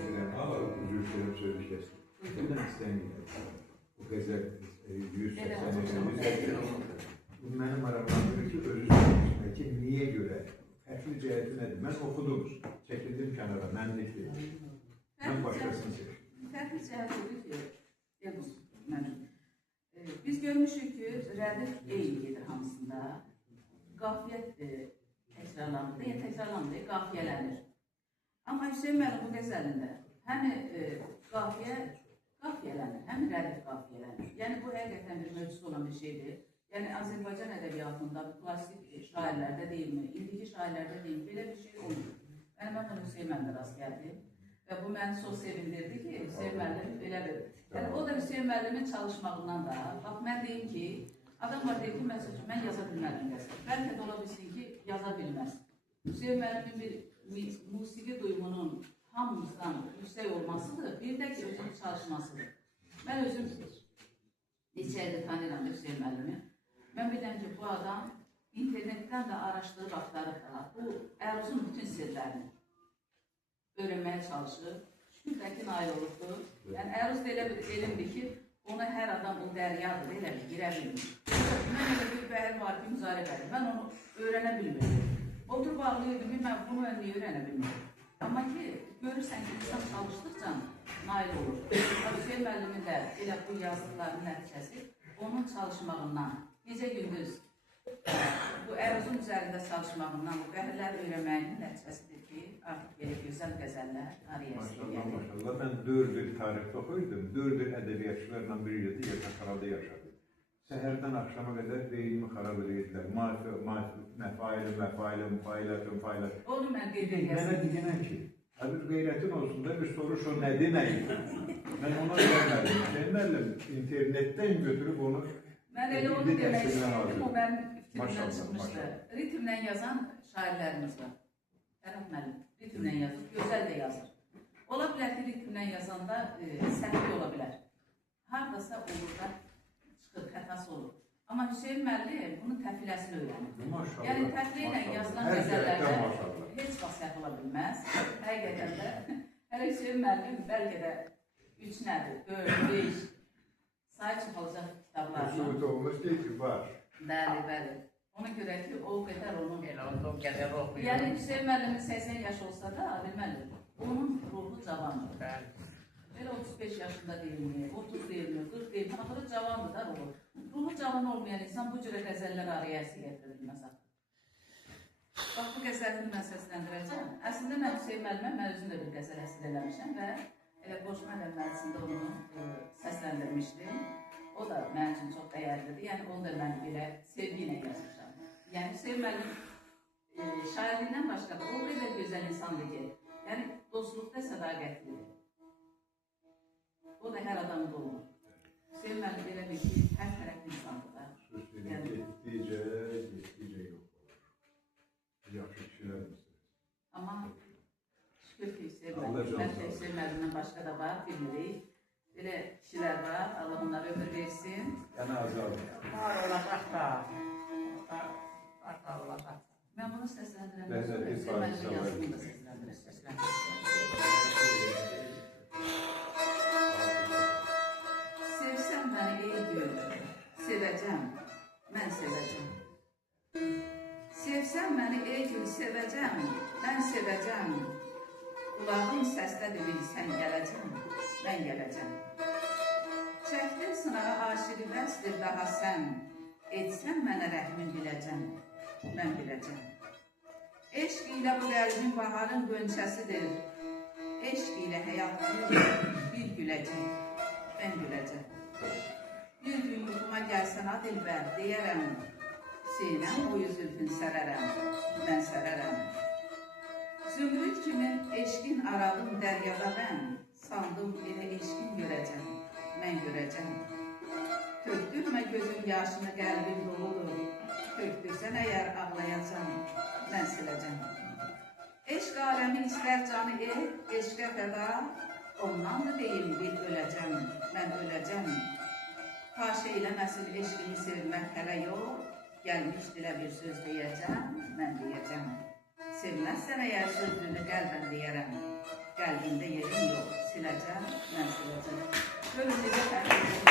Üzür şeyim sözü kestim. Bundan istemiyorum. Bu qəzəl 180 Bu mənim aramda ki, özü söylemişler ki, niye göre? Fərqli cəhəti nədir? Mən oxudum, çəkildim kənara, mənlik deyil. Mən başqasını seçdim. Fərqli cəhət odur ki, biz görmüşük ki, rədif eyni gedir hamısında. Qafiyyət təkrarlanır, təkrarlanır, qafiyələnir. Amma Hüseyin müəllim bu qəzəlində həm qafiyələnir, həm rədif qafiyələnir. Yəni bu həqiqətən bir möcüzə olan bir şeydir. Yəni Azərbaycan ədəbiyyatında, klasik şairlərdə deyilmi, indiki şairlərdə deyilmi, belə bir şey olmur. Yəni mən bunu Hüseyin müəllimə rast gəldim və bu məni çox sevindirdi ki, Hüseyin müəllim belə bir... Yəni o da Hüseyin müəllimin çalışmağından da, bax mən deyim ki, adam var deyir ki, məsəl üçün mən yaza bilmədim qəzəl. Bəlkə də ola bilsin ki, yaza bilməz. Hüseyin müəllimin bir musiqi duyumunun hamımızdan yüksək olmasıdır, bir də ki, özünün çalışmasıdır. Mən özüm neçə ildir tanıyıram Hüseyin müəllimi. Mən biləm ki, bu adam internetdən də araşdırıb axtarıb da, bu Əruzun bütün sirlərini öyrənməyə çalışır. Şükür ki, nail olubdur. Yəni, Əruz da elə bir elmdir ki, ona hər adam o dəryadır, elə bir girə bilmir. Mən elə bir bəhir var ki, müzaribədir. Mən onu öyrənə bilmirdim. Otur bağlıyordum, mən bunu önlüyü öyrənə bilmirdim. Amma ki, görürsən ki, insan çalışdıqca nail olur. Hüseyin müəllimin də elə bu yazdıqlarının nəticəsi onun çalışmağından, gecə gündüz bu Əruzun üzərində çalışmağından, bu bəhirləri öyrənməyinin nəticəsidir ki, artıq belə gözəl qəzəllər ariyəsi. Maşallah, mən 4 il tarixdə oxuydum, 4 il ədəbiyyatçılarla bir yerdə Yekatxanada yaşadım. Səhərdən axşama qədər beynimi xarab edirdilər. Məfailə. Onu mən qeyd edəyəm. Mənə deyənəm ki, bir qeyrətin olsun da bir soruş o nə deməkdir? Mən ona öyrənmədim. Hüseyin müəllim internetdən götürüb onu... Mən elə onu demək istəyirdim, o mənim fikrimdən çıxmışdı. Ritmlə yazan şairlərimiz var. Fərhad müəllim, ritmlə yazır, gözəl də yazır. Ola bilər ki, ritmlə yazanda səhvli ola bilər. Haradasa olur da çıxır, xətası olur. Amma Hüseyin müəllim bunun təfiləsini öyrənir. Yəni təfili ilə yazılan qəzəllərdə heç vaxt səhv ola bilməz. Həqiqətən də hələ Hüseyin müəllim bəlkə də 3 nədir, 4, 5 sayı çoxalacaq kitablar var. Sübut olmuş deyil ki, var. Bəli, bəli. Ona görə ki, o qədər onun... Elə o qədər oxuyur. Yəni Hüseyin müəllimin 80 yaş olsa da, Adil müəllim, onun ruhu cavandır. Bəli. Belə 35 yaşında deyilmi, 30 deyilmi, 40 deyilmi, axırı cavandır da ruhu. Ruhu cavan olmayan insan bu cürə qəzəllər arayəsi gətirir bilməz. Bax, bu qəzəlini mən səsləndirəcəm. Əslində mən Hüseyin müəllimə, mən özüm də bir qəzəl əsr eləmişəm və elə qoşma əlməlisində onu səsləndirmişdim. O da mənim üçün çox dəyərlidir. Yəni, onu da mən belə sevgi ilə yazmışam. Yəni, Hüseyin müəllim şairliğindən başqa da o qədər gözəl insandır ki, yəni dostluqda sədaqətlidir. O da hər adamda olur. Hüseyin müəllim elə bir ki, hər tərəfli insandır da. Getdikcə yox olur. Yaxşı kişilər misiniz? Amma şükür ki, Hüseyin müəllimdən başqa da var, bilmirik. Belə kişilər var, Allah onlara ömür versin. Yəni azalır. Var olacaq da. Var olacaq. Mən bunu səsləndirəndə sonra Hüseyin müəllimin yazısını da səsləndirəm. Sevsən məni ey gül, sevəcəm, mən sevəcəm. Bilsən məni ey gün sevəcəm, mən sevəcəm. Qulağım səslədir bilsən gələcəm, mən gələcəm. Çəkdin sınağa aşıqı bəsdir daha sən, etsən mənə rəhmin biləcəm, mən biləcəm. Eşq ilə bu qəlbin baharın qönçəsidir. Eşq ilə həyat bir güləcək, mən güləcəm. Bir gün yuxuma gəlsən a dilbər, deyərəm, sinəm boyu zülfün sərərəm, mən sərərəm. Zümrüd kimi eşqin aradım dəryada mən, sandım elə eşqin görəcəm, mən görəcəm. Tökdürmə gözün yaşını qəlbin doludur, tökdürsən əgər ağlayacam, mən siləcəm. Eşq aləmi istər canı eşqə fəda, ondan da deyim bir öləcəm, mən öləcəm. Xaş eyləməsin eşqimi sevmək hələ yox, gəlmiş dilə bir söz deyəcəm, mən deyəcəm. Sevməzsən əgər sözlüğünü qəlbən deyərəm, qəlbində yerim yox, siləcəm, mən siləcəm. Görün necə fərqləyəcəm.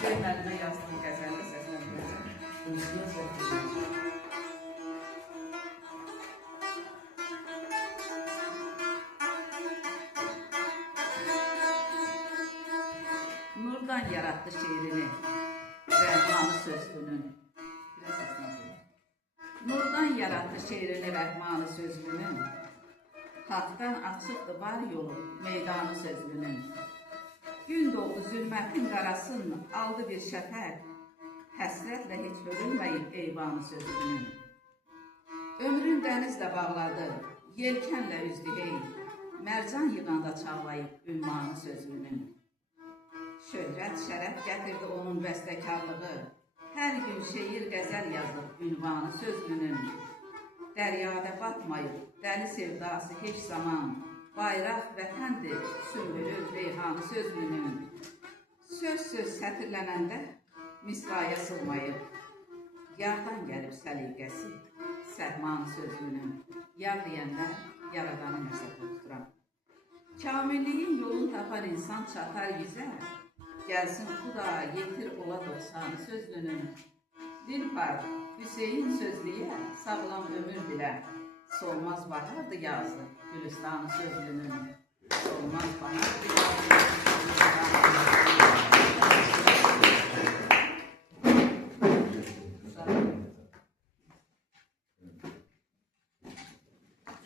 Görmədimə yazdığım qəzəldə səsləndirəcəm. Nurdan yarattı şeirini, Rəhmanı sözlünün. Nurdan yarattı şeirini, Rəhmanı sözlünün. Haqdan açıqdır var yolu, meydanı sözlünün. Gün doğdu zülmətin qarasın, aldı bir şəfək, həsrətlə heç hörülməyib eyvanı sözlünün. Ömrün dənizlə bağladı, yelkənlə üzdü hey, mərcan yığanda çağlayıb ünvanı sözlünün. Şöhrət, şərəf gətirdi onun bəstəkarlığı, hər gün şeir, qəzəl yazıb ünvanı sözlünün. Dəryada batmayıb, dəli sevdası heç zaman, bayraq vətəndir, sümbülür reyhanı sözlünün. Söz sətirlənəndə misraya sığmayıb, yardan gəlib səliqəsi, səhmanı sözlünün. Yar deyəndə yaradanı məsələ tuturam. Kamilliyin yolunu tapan insan çatar yüzə, gəlsin xuda yetir ola 90 sözlünün. Dilpar, Hüseyin sözlüyə sağlam ömür dilə, solmaz bahardı yazdı Gülistanı sözlünün. Solmaz bahardı yazdı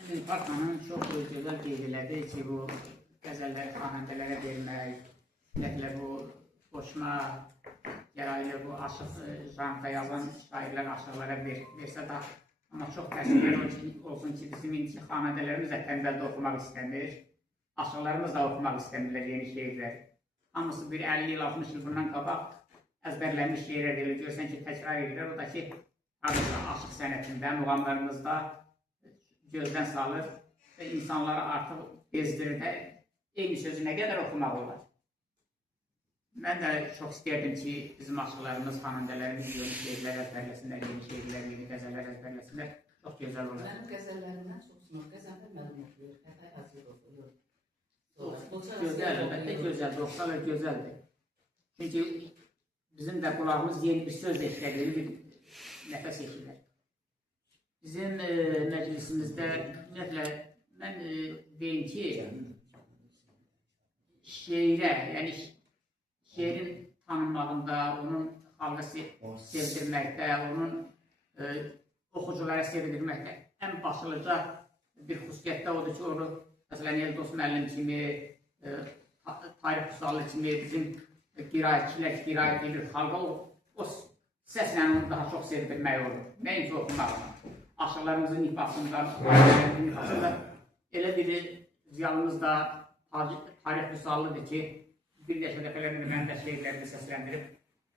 Dilpar xanım çox gözəl qeyd elədi ki, bu qəzəlləri xanəndələrə vermək, ümumiyyətlə bu qoşma gəraylı bu aşıq janrda yazan şairlər aşıqlara versə də, amma çox təəssüflər olsun ki, bizim indiki xanəndələrimiz də tənbəldə oxumaq istəmir, aşıqlarımız da oxumaq istəmirlər yeni şeirlər. Hamısı bir 50 il, 60 il bundan qabaq əzbərlənmiş şeirlər verilir, görsən ki, təkrar edirlər, o da ki, aşıq sənətində, muğamlarımızda gözdən salır və insanları artıq bezdirir də, eyni sözü nə qədər oxumaq olar. Mən də çox istəyərdim ki, bizim aşıqlarımız, xanəndələrimiz yeni şeirlər əzbərləsinlər, yeni şeirlər, yeni qəzəllər əzbərləsinlər. Çox gözəl olar. Mənim qəzəllərimdən çoxsunuz, qəzəllər mənim oxuyur, Xətay Hacıyıq oxuyur. Gözəl, əlbəttə gözəldir, oxusalar gözəldir. Çünki bizim də qulağımız yeni bir söz eşlədir, bir nəfəs eşilər. Bizim məclisimizdə, ümumiyyətlə, mən deyim ki, şeirə, yəni şeirin tanınmağında, onun xalqa sevdirməkdə, onun oxuculara sevdirməkdə ən başlıca bir xüsusiyyətdə odur ki, onu məsələn, Eldos müəllim kimi, Tarix Kusallı kimi bizim qiraətçilər qiraət edir xalqa, o səslə onu daha çox sevdirmək olur. Nəinki oxumaqla. Aşıqlarımızın nifasından, elə bir ziyalımız da Tarix Kusallıdır ki, bir dəfə dəfələrində mən də şeirlərimi səsləndirib,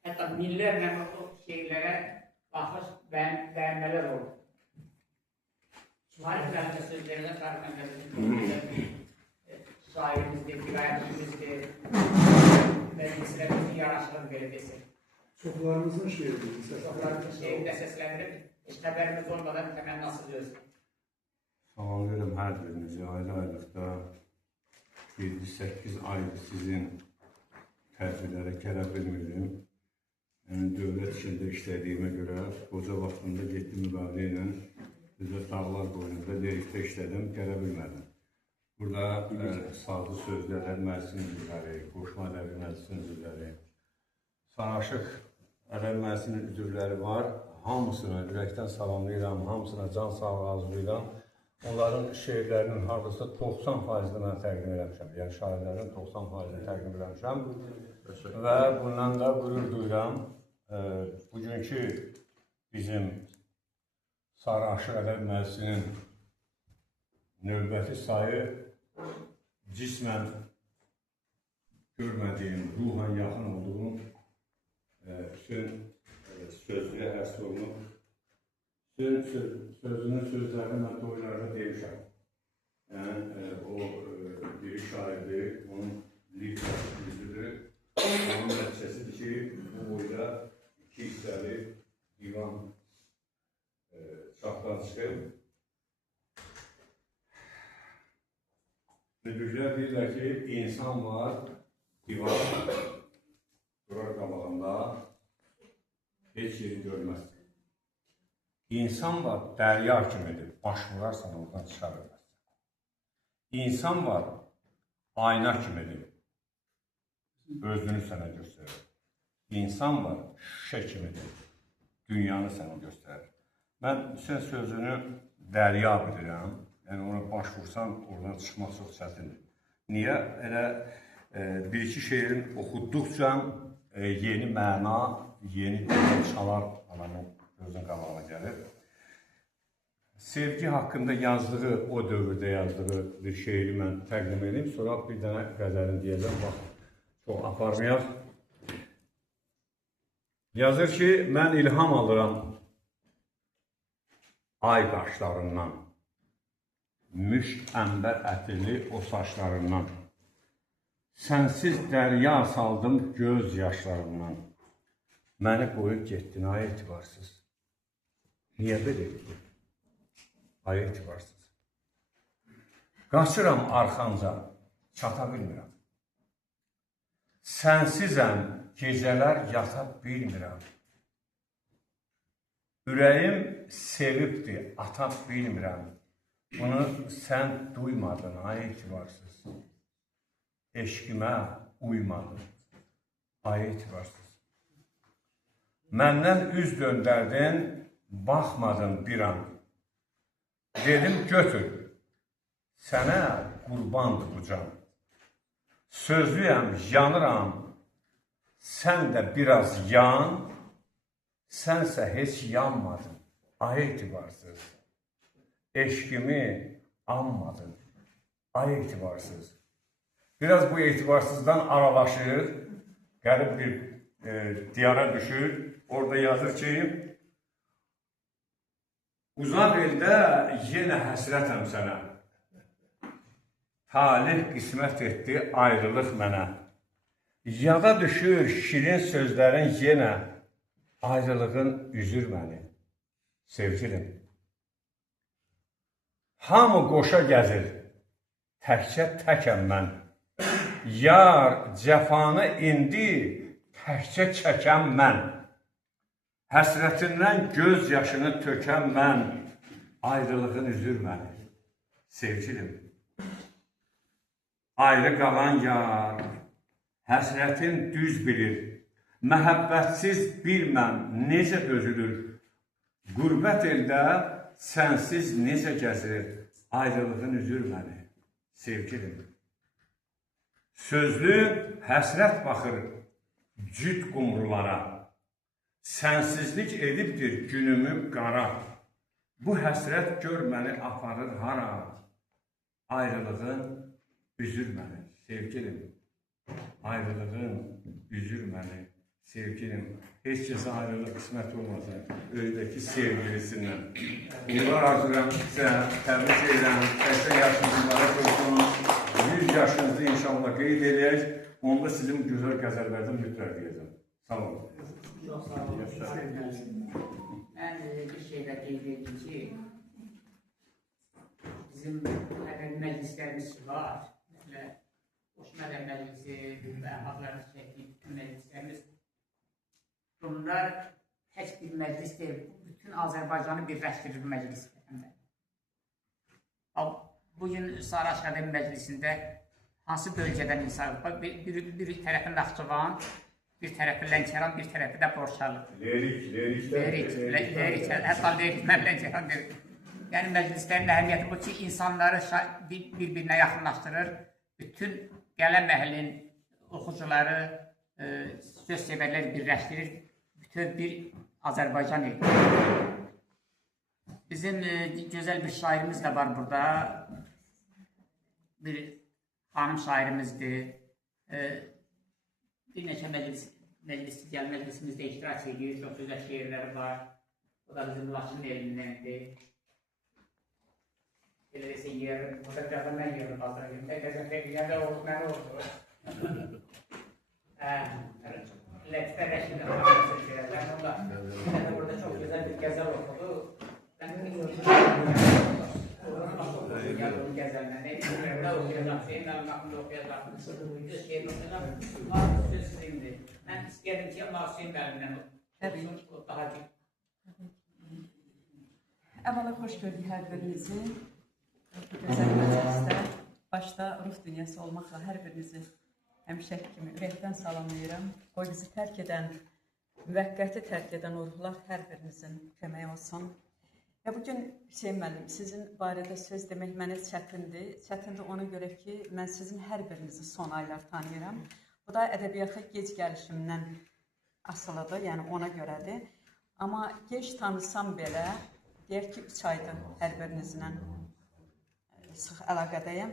hətta minlərlə o şeirlərə baxış bəyənmələr olur. Tarixlərində sözlərinə tarixlərində şairimizdir, qiraətçimizdir və mislərimizin yaraşılır belə desək. Çoxlarımızın şeirdir. Çoxlarımızın şeiri də səsləndirib, heç xəbərimiz olmadan təmənnası gözləyir. Sağlayırım hər birinizi ayrı-ayrılıqda 7-8 aydır sizin tədbirlərə gələ bilmirdim. yəni dövlət içində işlədiyimə görə qoca vaxtında getdim müqavilə ilə bizə dağlar boyunca lerikdə işlədim, gələ bilmədim. Burada sazlı sözlərə məclisin üzvləri, qoşma ədəbi məclisin üzvləri, Saraşıq ədəbi məclisinin üzvləri var. Hamısını ürəkdən salamlayıram, hamısına can sağlığı arzulayıram. Onların şeirlərinin hardasa 90%-ni mən təqdim eləmişəm. Yəni şairlərin 90%-ni təqdim eləmişəm. Və bundan da qürur duyuram. Bugünkü bizim Saraşıq ədəbi məclisinin növbəti sayı cismən görmədiyim, ruhan yaxın olduğum sözlüyə həsr olunub. Sözünün sözlərini mən toylarda demişəm. Yəni, o bir şairdir, onun lirik onun nəticəsidir ki, bu boyda 2 hissəli divan çapdan çıxıb. Müdürlər deyirlər ki, insan var, divan durar qabağında, heç yeri görməz. İnsan var, dərya kimidir, baş vurarsan oradan çıxa bilməz. İnsan var, ayna kimidir, özünü sənə göstərir. İnsan var, şüşə kimidir, dünyanı sənə göstərir. Mən Hüseyn sözünü dərya bilirəm. Yəni, ona baş vursan, oradan çıxmaq çox çətindir. Niyə? Elə bir-iki şeirin oxuduqca yeni məna, yeni dillər çalar adamın gözün qabağına gəlir. Sevgi haqqında yazdığı, o dövrdə yazdığı bir şeiri mən təqdim edeyim. Sonra bir dənə qəzəlini deyəcəm. Bax, çox aparmayaq. Yazır ki, mən ilham alıram ay qaşlarından. Müşk əmbər ətirli o saçlarından. Sənsiz dərya saldım göz yaşlarından. Məni qoyub getdin, ay etibarsız. Niyə belə etdin? Ay etibarsız. Qaçıram arxanca, çata bilmirəm. Sənsizəm, gecələr yata bilmirəm. Ürəyim sevibdi, ata bilmirəm. Bunu sən duymadın, ay etibarsız. Eşqimə uymadın, ay etibarsız. Məndən üz döndərdin, baxmadın bir an. Dedim götür, sənə qurbandır bu can. Sözlüyəm, yanıram, sən də biraz yan, sənsə heç yanmadın, ay etibarsız. Eşkimi anmadın, ay etibarsız. Biraz bu etibarsızdan aralaşır, qərib bir diyara düşür. Orada yazır ki, uzaq eldə yenə həsrətəm sənə. Talih qismət etdi ayrılıq mənə. Yada düşür şirin sözlərin yenə, ayrılığın üzür məni. Sevgilim. Hamı qoşa gəzir, təkcə təkəm mən. Yar cəfanı indi təkcə çəkəm mən. Həsrətindən göz yaşını tökəm mən. Ayrılığın üzür məni. Sevgilim. Ayrı qalan yar, həsrətin düz bilir. Məhəbbətsiz bilməm necə dözülür. Qürbət eldə sənsiz necə gəzir, ayrılığın üzür məni, sevgilim. Sözlü həsrət baxır cüt qumrulara, sənsizlik edibdir günümü qara. Bu həsrət gör məni aparır hara, ayrılığın üzür məni, sevgilim. Ayrılığın üzür məni, sevgilim. Heç kəsə ayrılıq qismət olmasın, öydəki sevgilisindən. Bunlar arzulayam sizə, təbrik edirəm, 80 yaşınızlara qoysun, 100 yaşınızı inşallah qeyd eləyək, onda sizin gözəl qəzəllərdən mütləq deyəcəm. Sağ olun. Çox sağ olun. Mən bir şeylə qeyd edim ki, bizim ədəbi məclislərimiz var. Məsələn, Qoşma ədəbi məclisi və Haqlar Məclisi məclislərimiz bunlar tək bir məclis deyil, bütün Azərbaycanı birləşdirir məclis. Bugün Sara Akademi Məclisində hansı bölgədən insan var? Bir tərəfi Naxçıvan, bir tərəfi Lənkəran, bir tərəfi də Borçalı. Lerik, hətta Lerikdən Lənkəran dedik. Yəni məclislərin əhəmiyyəti bu ki, insanları bir-birinə yaxınlaşdırır, bütün qələm əhlin, oxucuları, söz sevərləri birləşdirir, bütün bir Azərbaycan edir. Bizim gözəl bir şairimiz də var burada, bir xanım şairimizdir. Bir neçə məclisimizdə iştirak edir, çox gözəl şeirləri var. O da bizim Laçın elindəndir. Elə desə yer, o da biraz da mən yerim bazarım. Təqəzən oldu, mən oldu. Lətifə Rəşid Əxanəsi şeirlər, onlar burada çox gözəl bir qəzəl oxudu. Ben de yazdım gəzəlməni, nə oxuyacaq, şeyin əlmaqında oxuyacaq, düz şeyin oxuyacaq, söz sizimdir. Mən istəyədim ki, Hüseyn müəllimdən oxuyacaq, daha ki. Əvvəla xoş gördük hər birinizi. Bu gözəl məclisdə, başda ruh dünyası olmaqla hər birinizi həmişək kimi ürəkdən salamlayıram. O bizi tərk edən, müvəqqəti tərk edən o ruhlar hər birinizin köməyi olsun. Ya bugün Hüseyn müəllim, sizin barədə söz demək mənə çətindir. Çətindir ona görə ki, mən sizin hər birinizi son aylar tanıyıram. Bu da ədəbiyyata gec gəlişimdən asılıdır, yəni ona görədir. Amma gec tanısam belə, deyək ki, 3 aydır hər birinizlə sıx əlaqədəyəm.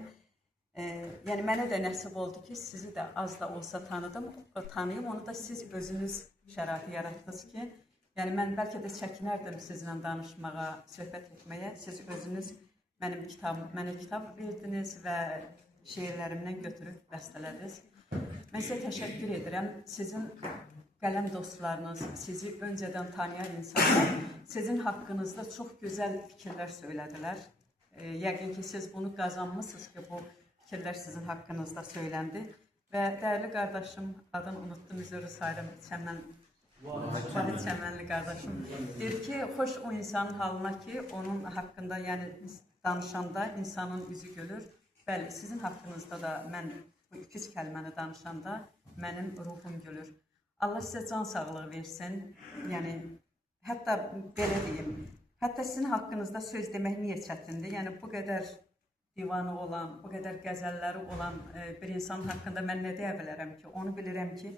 Yəni mənə də nəsib oldu ki, sizi də az da olsa tanıyım, onu da siz özünüz şəraiti yaratdınız ki, yəni mən bəlkə də çəkinərdim sizinlə danışmağa, söhbət etməyə. Siz özünüz mənə kitab verdiniz və şeirlərimdən götürüb bəstələdiniz. Mən sizə təşəkkür edirəm. Sizin qələm dostlarınız, sizi öncədən tanıyan insanlar sizin haqqınızda çox gözəl fikirlər söylədilər. Yəqin ki, siz bunu qazanmışsınız ki, bu fikirlər sizin haqqınızda söyləndi. Və dəyərli qardaşım, adını unutdum, üzrü sayırım, Vahid Çəmənli qardaşım, deyir ki, xoş o insanın halına ki, onun haqqında, yəni danışanda insanın üzü gülür. Bəli, sizin haqqınızda da mən bu 2 kəlməni danışanda mənim ruhum gülür. Allah sizə can sağlığı versin. Yəni, hətta belə deyim, hətta sizin haqqınızda söz demək niyə çətindir? Yəni, bu qədər divanı olan, bu qədər qəzəlləri olan bir insanın haqqında mən nə deyə bilərəm ki? Onu bilirəm ki,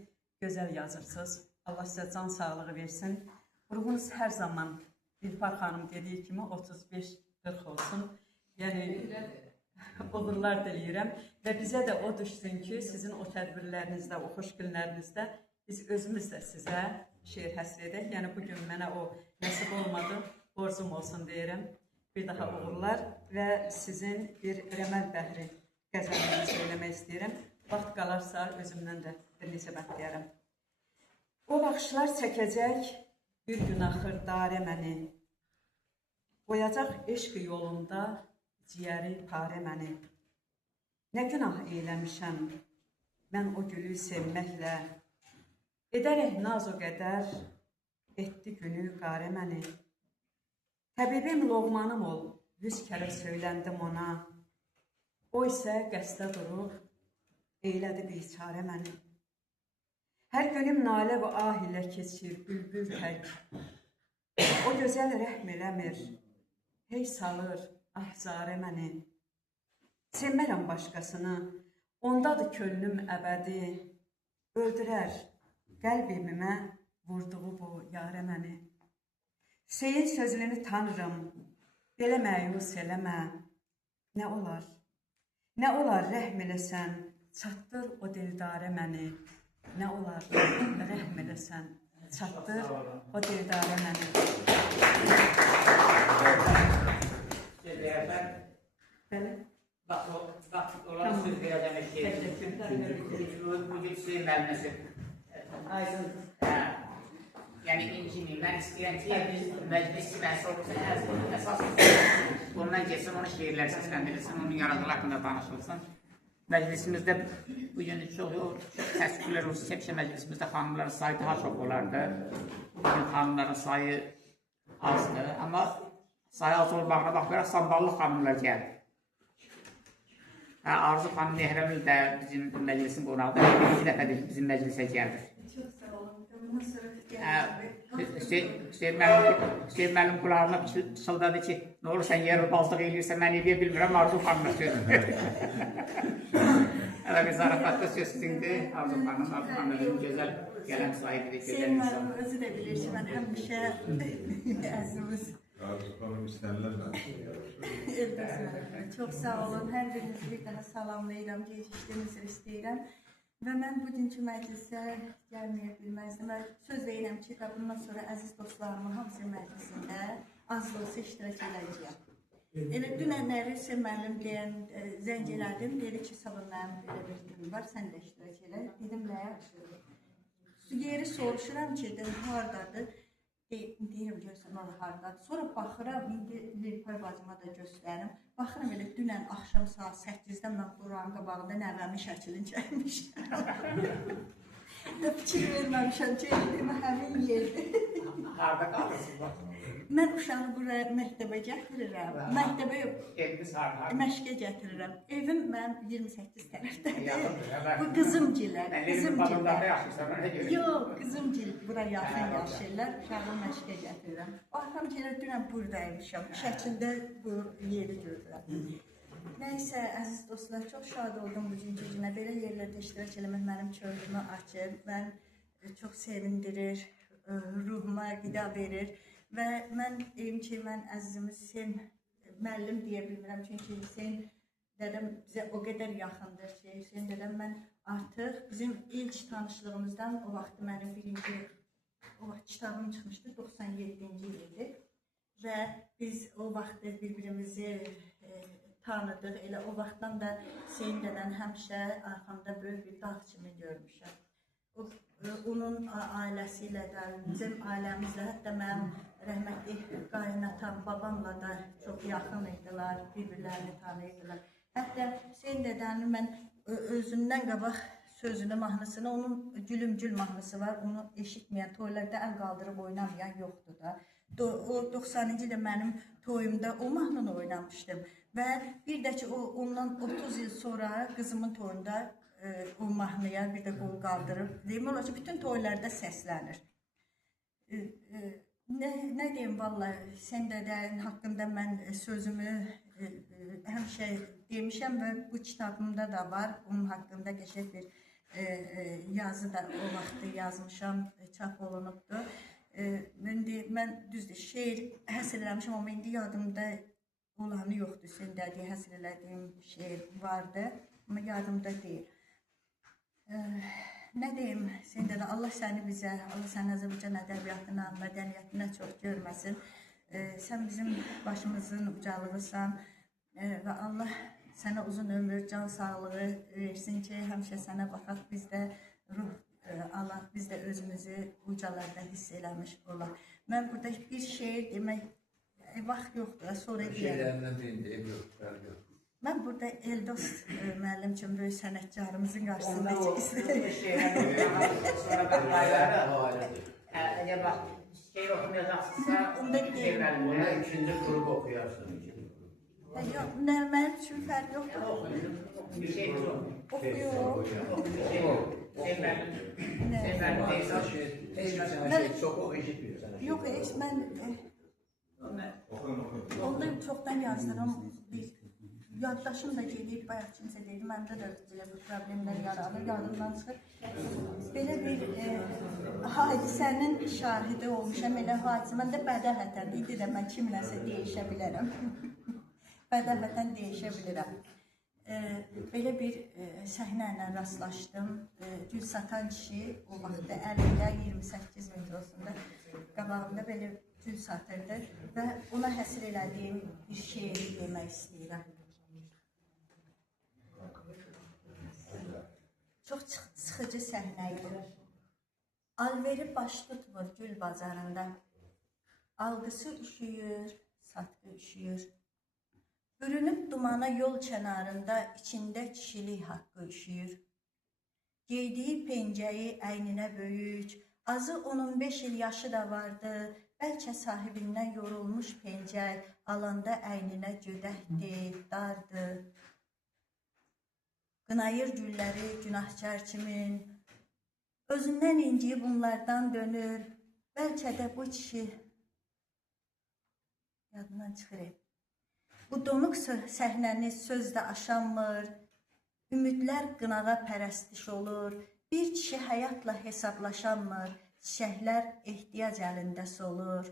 gözəl yazırsınız. Allah sizə can sağlığı versin. Ruhunuz hər zaman Dilpar xanım dediyi kimi 35-40 olsun. Yəni, uğurlar diləyirəm. Və bizə də o düşsün ki, sizin o tədbirlərinizdə, o xoş günlərinizdə biz özümüz də sizə şeir həsr edək. Yəni, bugün mənə o nəsib olmadı, borcum olsun deyirəm. Bir daha uğurlar və sizin bir Rəməl Bəhri qəzəlini söyləmək istəyirəm. Vaxt qalarsa özümdən də bir neçə bət deyərəm. O baxışlar çəkəcək bir gün axır darə məni, qoyacaq eşq yolunda ciyəri parə məni. Nə günah eyləmişəm mən o gülü sevməklə, edərək naz o qədər etdi günü qarə məni. Təbibim loğmanım ol, 100 kərə söyləndim ona, o isə qəsdə durub eylədi biçarə məni. Hər günüm nalə və ah ilə keçir bülbül tək, o gözəl rəhm eləmir, hey salır ahzarə məni. Sevmərəm başqasını, ondadır könlüm əbədi, öldürər qəlbimə vurduğu bu yarə məni. Hüseyin sözünü tanırım, belə məyus eləmə, nə olar rəhm eləsən, çatdır o dildarə məni. Nə olar rəhm eləsən, çatdır o dildarə məni. Bəli. Bax, onlara söz verəcəm eşəyir. Bugün Hüseyin müəlliməsi. Aydın. Yəni, incini, mən istəyirəm ki, məclis məsul əsas ondan geçsin, onu şeirlər səsləndirilsin, onun yaradığı haqqında danışılsın. Məclisimizdə bugün çox təşəkkürlər olsun. Həmişə məclisimizdə xanımların sayı daha çox olardı. Bugün xanımların sayı azdır. Amma sayı az olmağına baxmayaraq samballı xanımlar gəldi. Arzu xanım Mehrəmil də bizim məclisin qonağıdır. İkinci dəfədir bizim məclisə gəldi. Çox sağ olun. Bundan sonra Hüseyin müəllim qulağına pıçıldadı ki, nə olur sən yerbazlıq eləyirsən, mən edə bilmirəm, Arzu xanımla söz. Hələ bir zarafatda söz sizindir. Arzu xanım, Arzu xanım gözəl gələn sahibidir, gözəl Hüseyin insan. müəllim özü də bilir ki, mən həmişə əzimiz. Arzu Hanım istənilən Çox sağ olun. Hər birinizi bir daha salamlayıram, gecikdiyinizi istəyirəm. Və mən bugünkü məclisə gəlməyə bilməzdim. Və söz verirəm ki, bundan sonra əziz dostlarımın hamısı məclisində az da olsa iştirak edəcəyəm. Elə dünənləri Hüseyin müəllim deyən zəng elədim. Dedi ki, sabah mənim belə bir gün var, sən də iştirak elə. Dedim, nə yaxşı. Yeri soruşuram ki, hardadır? Deyirəm, görsən, orada hardadır. Sonra baxıram, indi Lirpay bacıma da göstərim. Baxıram, elə dünən axşam saat 8-də mən Quranın qabağında nəvəmin şəklini çəkmişəm. Fikir verməmişəm ki, həmin yerdir. Harada qalırsınız? Mən uşağı buraya məktəbə gətirirəm. Məktəbə yox, məşqə gətirirəm. Evim mənim 28 tərəfdədir. Bu qızımgillər. Yox, qızımgil bura yaxın yaşayırlar. Uşağı məşqə gətirirəm. Baxam ki, dünən buradaymışam. Şəklində bu yeri görürəm. Nəysə, əziz dostlar, çox şad oldum bugünkü günə. Belə yerlərdə iştirak eləmək mənim könlümü açır. Mən çox sevindirir, ruhuma qida verir. Və mən deyim ki, mən əzizimiz Hüseyin müəllim deyə bilmirəm. Çünki Hüseyin dədəm bizə o qədər yaxındır ki, Hüseyin dədəm mən artıq bizim ilk tanışlığımızdan o vaxt mənim birinci kitabım çıxmışdı, 97-ci il idi. Və biz o vaxt bir-birimizi tanıdıq. Elə o vaxtdan da Hüseyin dədəm həmişə arxamda böyük bir dağ kimi görmüşəm. Onun ailəsi ilə də, bizim ailəmizlə, hətta mənim rəhmətli qaynatam, babamla da çox yaxın idilər, bir-birlərini tanıyırdılar. Hətta Hüseyin dədənin mən özündən qabaq sözünü, mahnısını, onun Gülüm-gül mahnısı var, onu eşitməyən, toylarda əl qaldırıb oynamayan yoxdur da. O 90-cı ildə mənim toyumda o mahnını oynamışdım və bir də ki, ondan 30 il sonra qızımın toyunda o mahnıya bir də qol qaldırıb. Deyim olar ki, bütün toylarda səslənir. Nə deyim, vallahi, Hüseyin dədənin haqqında mən sözümü həmişə demişəm və bu kitabımda da var. Onun haqqında qəşəng bir yazı da o vaxtı yazmışam, çap olunubdur. Mən düzdür, şeir həsr eləmişəm, amma indi yadımda olanı yoxdur. Hüseyin dədəyə həsr elədiyim şeir vardı, amma yadımda deyil. Nə deyim, Hüseyin dədə, Allah səni bizə, Allah səni Azərbaycan ədəbiyyatına, mədəniyyətinə çox görməsin. Sən bizim başımızın ucalığısan və Allah sənə uzun ömür, can sağlığı versin ki, həmişə sənə baxaq, biz də ruh alaq, biz də özümüzü ucalarda hiss eləmiş olaq. Mən burada bir şeir demək, vaxt yoxdur, sonra deyəm. Şeylərindən birində ev yoxdur. Mən burada Eldos müəllim üçün böyük sənətkarımızın qarşısında istəyirəm. Əgər bax, şeir oxumayacaqsınızsa, şeir müəllimlə. Ona ikinci qrup oxuyarsın. Yox, mənim üçün fərq yoxdur. Oxuyurum. Şeir müəllim. Çox o eşitmirsən. Yox, mən onda çoxdan yazdıram. Yaddaşım da gedib, bayaq kimsə deyil, məndə də bu problemlər yaranır, yadımdan çıxır. Belə bir hadisənin şahidi olmuşam, elə hadisə, mən də bədəhətən, indi də mən kimləsə deyişə bilərəm. Bədəhətən deyişə bilirəm. Belə bir səhnə ilə rastlaşdım. Gül satan kişi o vaxtda əlində 28 metrosunda qabağında belə gül satırdı və ona həsr elədiyim bir şeiri demək istəyirəm. Çox sıxıcı səhnə idi. Alveri baş tutmur gül bazarında. Algısı üşüyür, satqı üşüyür. Bürünüp dumana yol kənarında içinde kişilik hakkı üşüyür. Giydiği penceyi əynine böyük, azı 15 il yaşı da vardı. Bəlkə sahibindən yorulmuş pencək, alanda əynine gödəkdi, dardı. Qınayır gülləri günahkar kimin, özündən inciyib bunlardan dönür. Bəlkə də bu kişi yadından çıxır. Bu donuq səhnəni sözdə aşanmır, ümidlər qınağa pərəstiş olur, bir kişi həyatla hesablaşanmır, çiçəklər ehtiyac əlində solur,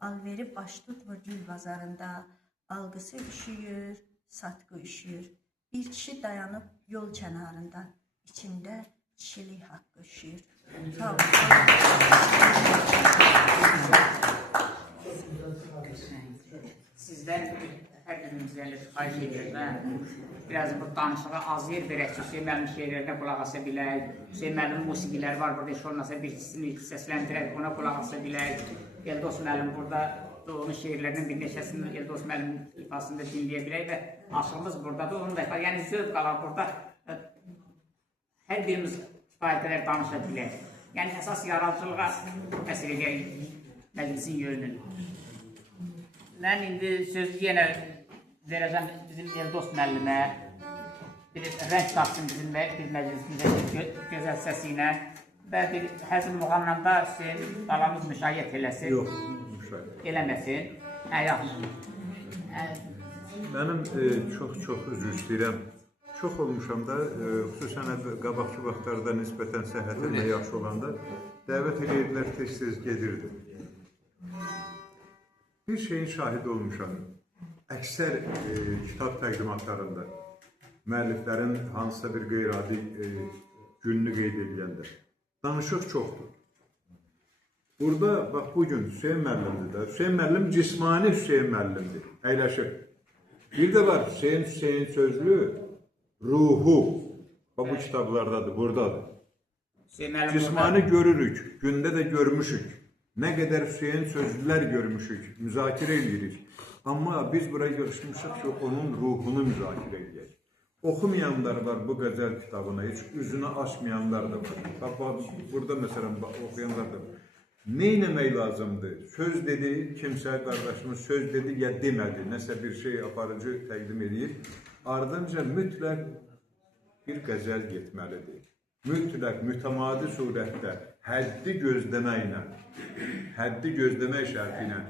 alveri baş tutmur gül bazarında, algısı üşüyür, satqı üşüyür. Bir kişi dayanıb yol kənarında, içində kişilik haqqı üşüyür. Sağ olun. Sizdən hər birimizdən xahiş edirəm. Biraz bu danışığa az yer verək ki, Hüseyin müəllim şeirlərinə qulaq asa bilək. Hüseyin müəllim musiqiləri var, burada heç olmasa birisini səsləndirək, ona qulaq asa bilək. Eldos müəllim burada onun şeirlərinin bir neçəsini Eldos müəllimin ifasında dinləyə bilək və aşığımız buradadır, onu da ifade. Yəni zövq qalar burada hər birimiz kifayət qədər danışa bilək. Yəni əsas yaradıcılığa təsir edək məclisin yönünün. Mən indi sözü yenə verəcəm bizim Eldos müəllimə. Bir rəng taxsın bizim məclisimizə gözəl səsi ilə. Və bir həzm muğamla da Hüseyin balamız müşayiət eləsin. Yox, müşayiət eləməsin. Yaxşı. Mənim çox üzr istəyirəm. Çox olmuşam da, xüsusən qabaqçı vaxtlarda nisbətən səhhətimdə yaxşı olanda dəvət edirdilər, tez-tez gedirdim. Bir şeyin şahid olmuşam. Əksər kitab təqdimatlarında müəlliflərin hansısa bir qeyri-adi gününü qeyd ediləndə danışıq çoxdur. Burada, bax, bugün Hüseyin müəllimdir də. Hüseyin müəllim cismani Hüseyin müəllimdir, əyləşir. Bir də var, Hüseyin sözlü ruhu. Bax, bu kitablardadır, buradadır. Cismani görürük, gündə də görmüşük. Nə qədər Hüseyin sözlülər görmüşük, müzakirə edirik. Amma biz buraya görüşmüşük ki, onun ruhunu müzakirə edək. Oxumayanlar var bu qəzəl kitabına, heç üzünü açmayanlar da var. Bax, burada məsələn oxuyanlar da var. Ne etmək lazımdır? Söz dedi, kimsə qardaşımız söz dedi ya demədi, nəsə bir şey aparıcı təqdim edir. Ardınca mütləq bir qəzəl getməlidir. Mütləq, mütəmadi surətdə, həddi gözləmək şərti ilə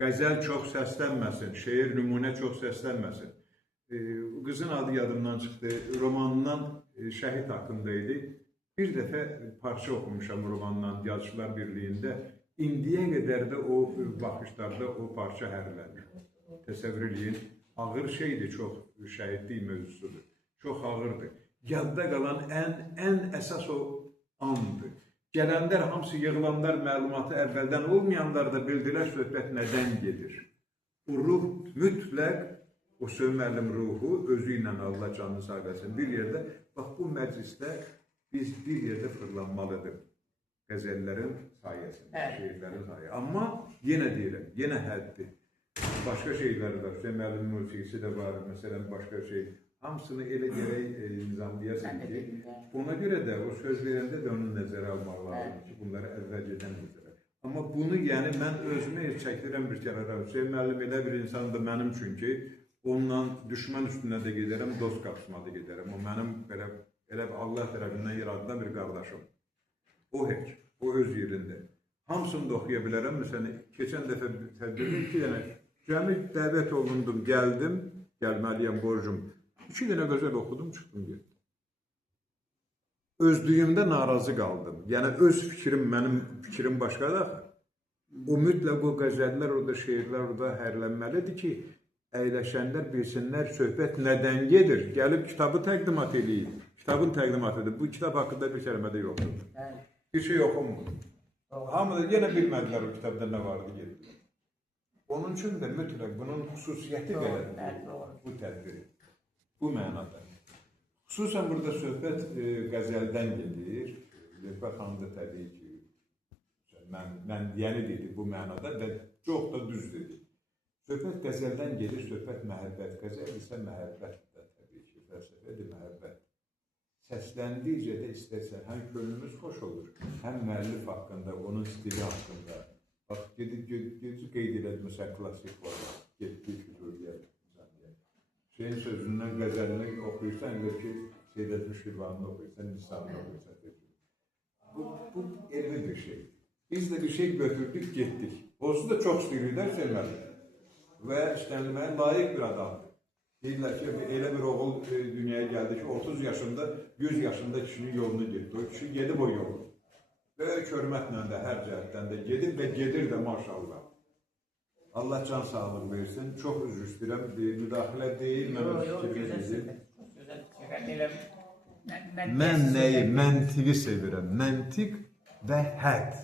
qəzəl çox səslənməsin, şeir nümunə çox səslənməsin. Qızın adı yadımdan çıxdı, romanından şəhid haqqında idi. Bir dəfə parça oxumuşam romandan Yazıçılar Birliyində. İndiyə qədər də o baxışlarda o parça hərlənir. Təsəvvür edin, ağır şeydir, çox şəhidlik mövzusudur. Çox ağırdır. Yadda qalan ən əsas o andır. Gələnlər, hamısı yığılanlar məlumatı əvvəldən olmayanlar da bildilər söhbət nədən gedir. O ruh mütləq, o Hüseyin müəllim ruhu özü ilə Allah canını sağ eləsin. Bir yerdə, bax bu məclisdə biz bir yerdə fırlanmalıdır. Qəzəllərin sayəsində, şeirlərin sayəsində. Amma yenə deyirəm, yenə həddir. Başqa şeylər var, Hüseyin müəllimin musiqisi də var, məsələn, başqa şey. Hamısını elə gərək nizamlayasın ki, ona görə də o söz verəndə də onu nəzərə almaq lazımdır ki, bunları əvvəlcədən nəzərə. Amma bunu, yəni, mən özümü çəkdirəm bir kərara. Hüseyin müəllim elə bir insandır mənim üçün ki, onunla düşmən üstünə də gedərəm, dost qapısına da gedərəm. O mənim elə Allah tərəfindən yaradılan bir qardaşım. O heç, o öz yerində. Hamısını da oxuya bilərəm. Məsələn, keçən dəfə tədbirdə 2 dənə cəmi dəvət olundum, gəldim, gəlməliyəm, borcum. 2 dənə qəzəl oxudum, çıxdım, getdim. Özlüyümdə narazı qaldım. Yəni, öz fikrim, mənim fikrim başqadır. O mütləq o qəzəllər, orada şeirlər, orada hərlənməlidir ki, əyləşənlər bilsinlər, söhbət nədən gedir? Gəlib kitabı təqdimat edeyim. Kitabın təqdimatıdır. Bu kitab haqqında bir kəlmə də yoxdur. Bir şey oxumur. Hamı da yenə bilmədilər o kitabda nə vardı, gedir. Onun üçün də mütləq bunun xüsusiyyəti belədir. Bu tədbiri. Bu mənada. Xüsusən burada söhbət qəzəldən gedir. Lütfət xanım da təbii ki, mən deyəni dedi bu mənada və çox da düz dedi. Söhbət qəzəldən gedir, söhbət məhəbbət. Qəzəl isə məhəbbət də təbii ki, fəlsəfədir məhəbbət. Səsləndikcə də istərsən, həm könlümüz xoş olur, həm müəllif haqqında, onun stili haqqında. Bax, gecə qeyd elədim, məsələn, klassik var, getdi füzuriyə. Şeyin sözündən qəzəlini oxuyursan, elə ki, Seyyid Müşkivanını oxuyursan, Nisanını oxuyursan. Bu elmi bir şey. Biz de bir şey götürdük, getdik. Olsun da çox istəyirlər sevməli. Və istənilməyə layiq bir adamdır. Deyirlər ki, elə bir oğul dünyaya gəldi ki, 30 yaşında, 100 yaşında kişinin yolunu getdi. O kişi gedib o yolu. Böyük hörmətlə də, hər cəhətdən də gedib və gedir də maşallah. Allah can sağlıq versin. Çox üzr istəyirəm, müdaxilə deyil, mən öz fikrimi dedim. Mən nəyi? Məntiqi sevirəm. Məntiq və hədd.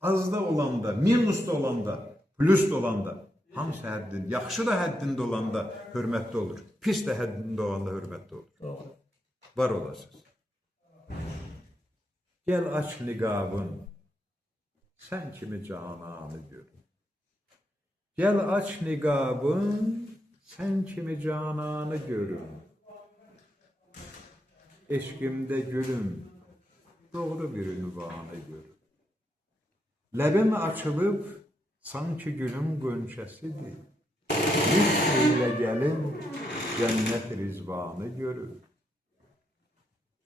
Azda olanda, minusda olanda, plusda olanda, hamısı həddin, yaxşı da həddində olanda hörmətli olur. Pis də həddində olanda hörmətli olur. Var olasınız. Gəl aç niqabın, sən kimi cananı gör. Gəl aç niqabın, sən kimi cananı görüm. Eşqimdə gülüm, doğru bir ünvanı görüm. Ləbim açılıb, sanki gülüm qönçəsidir. Bir şeylə gəlin, cənnət rizvanı görür.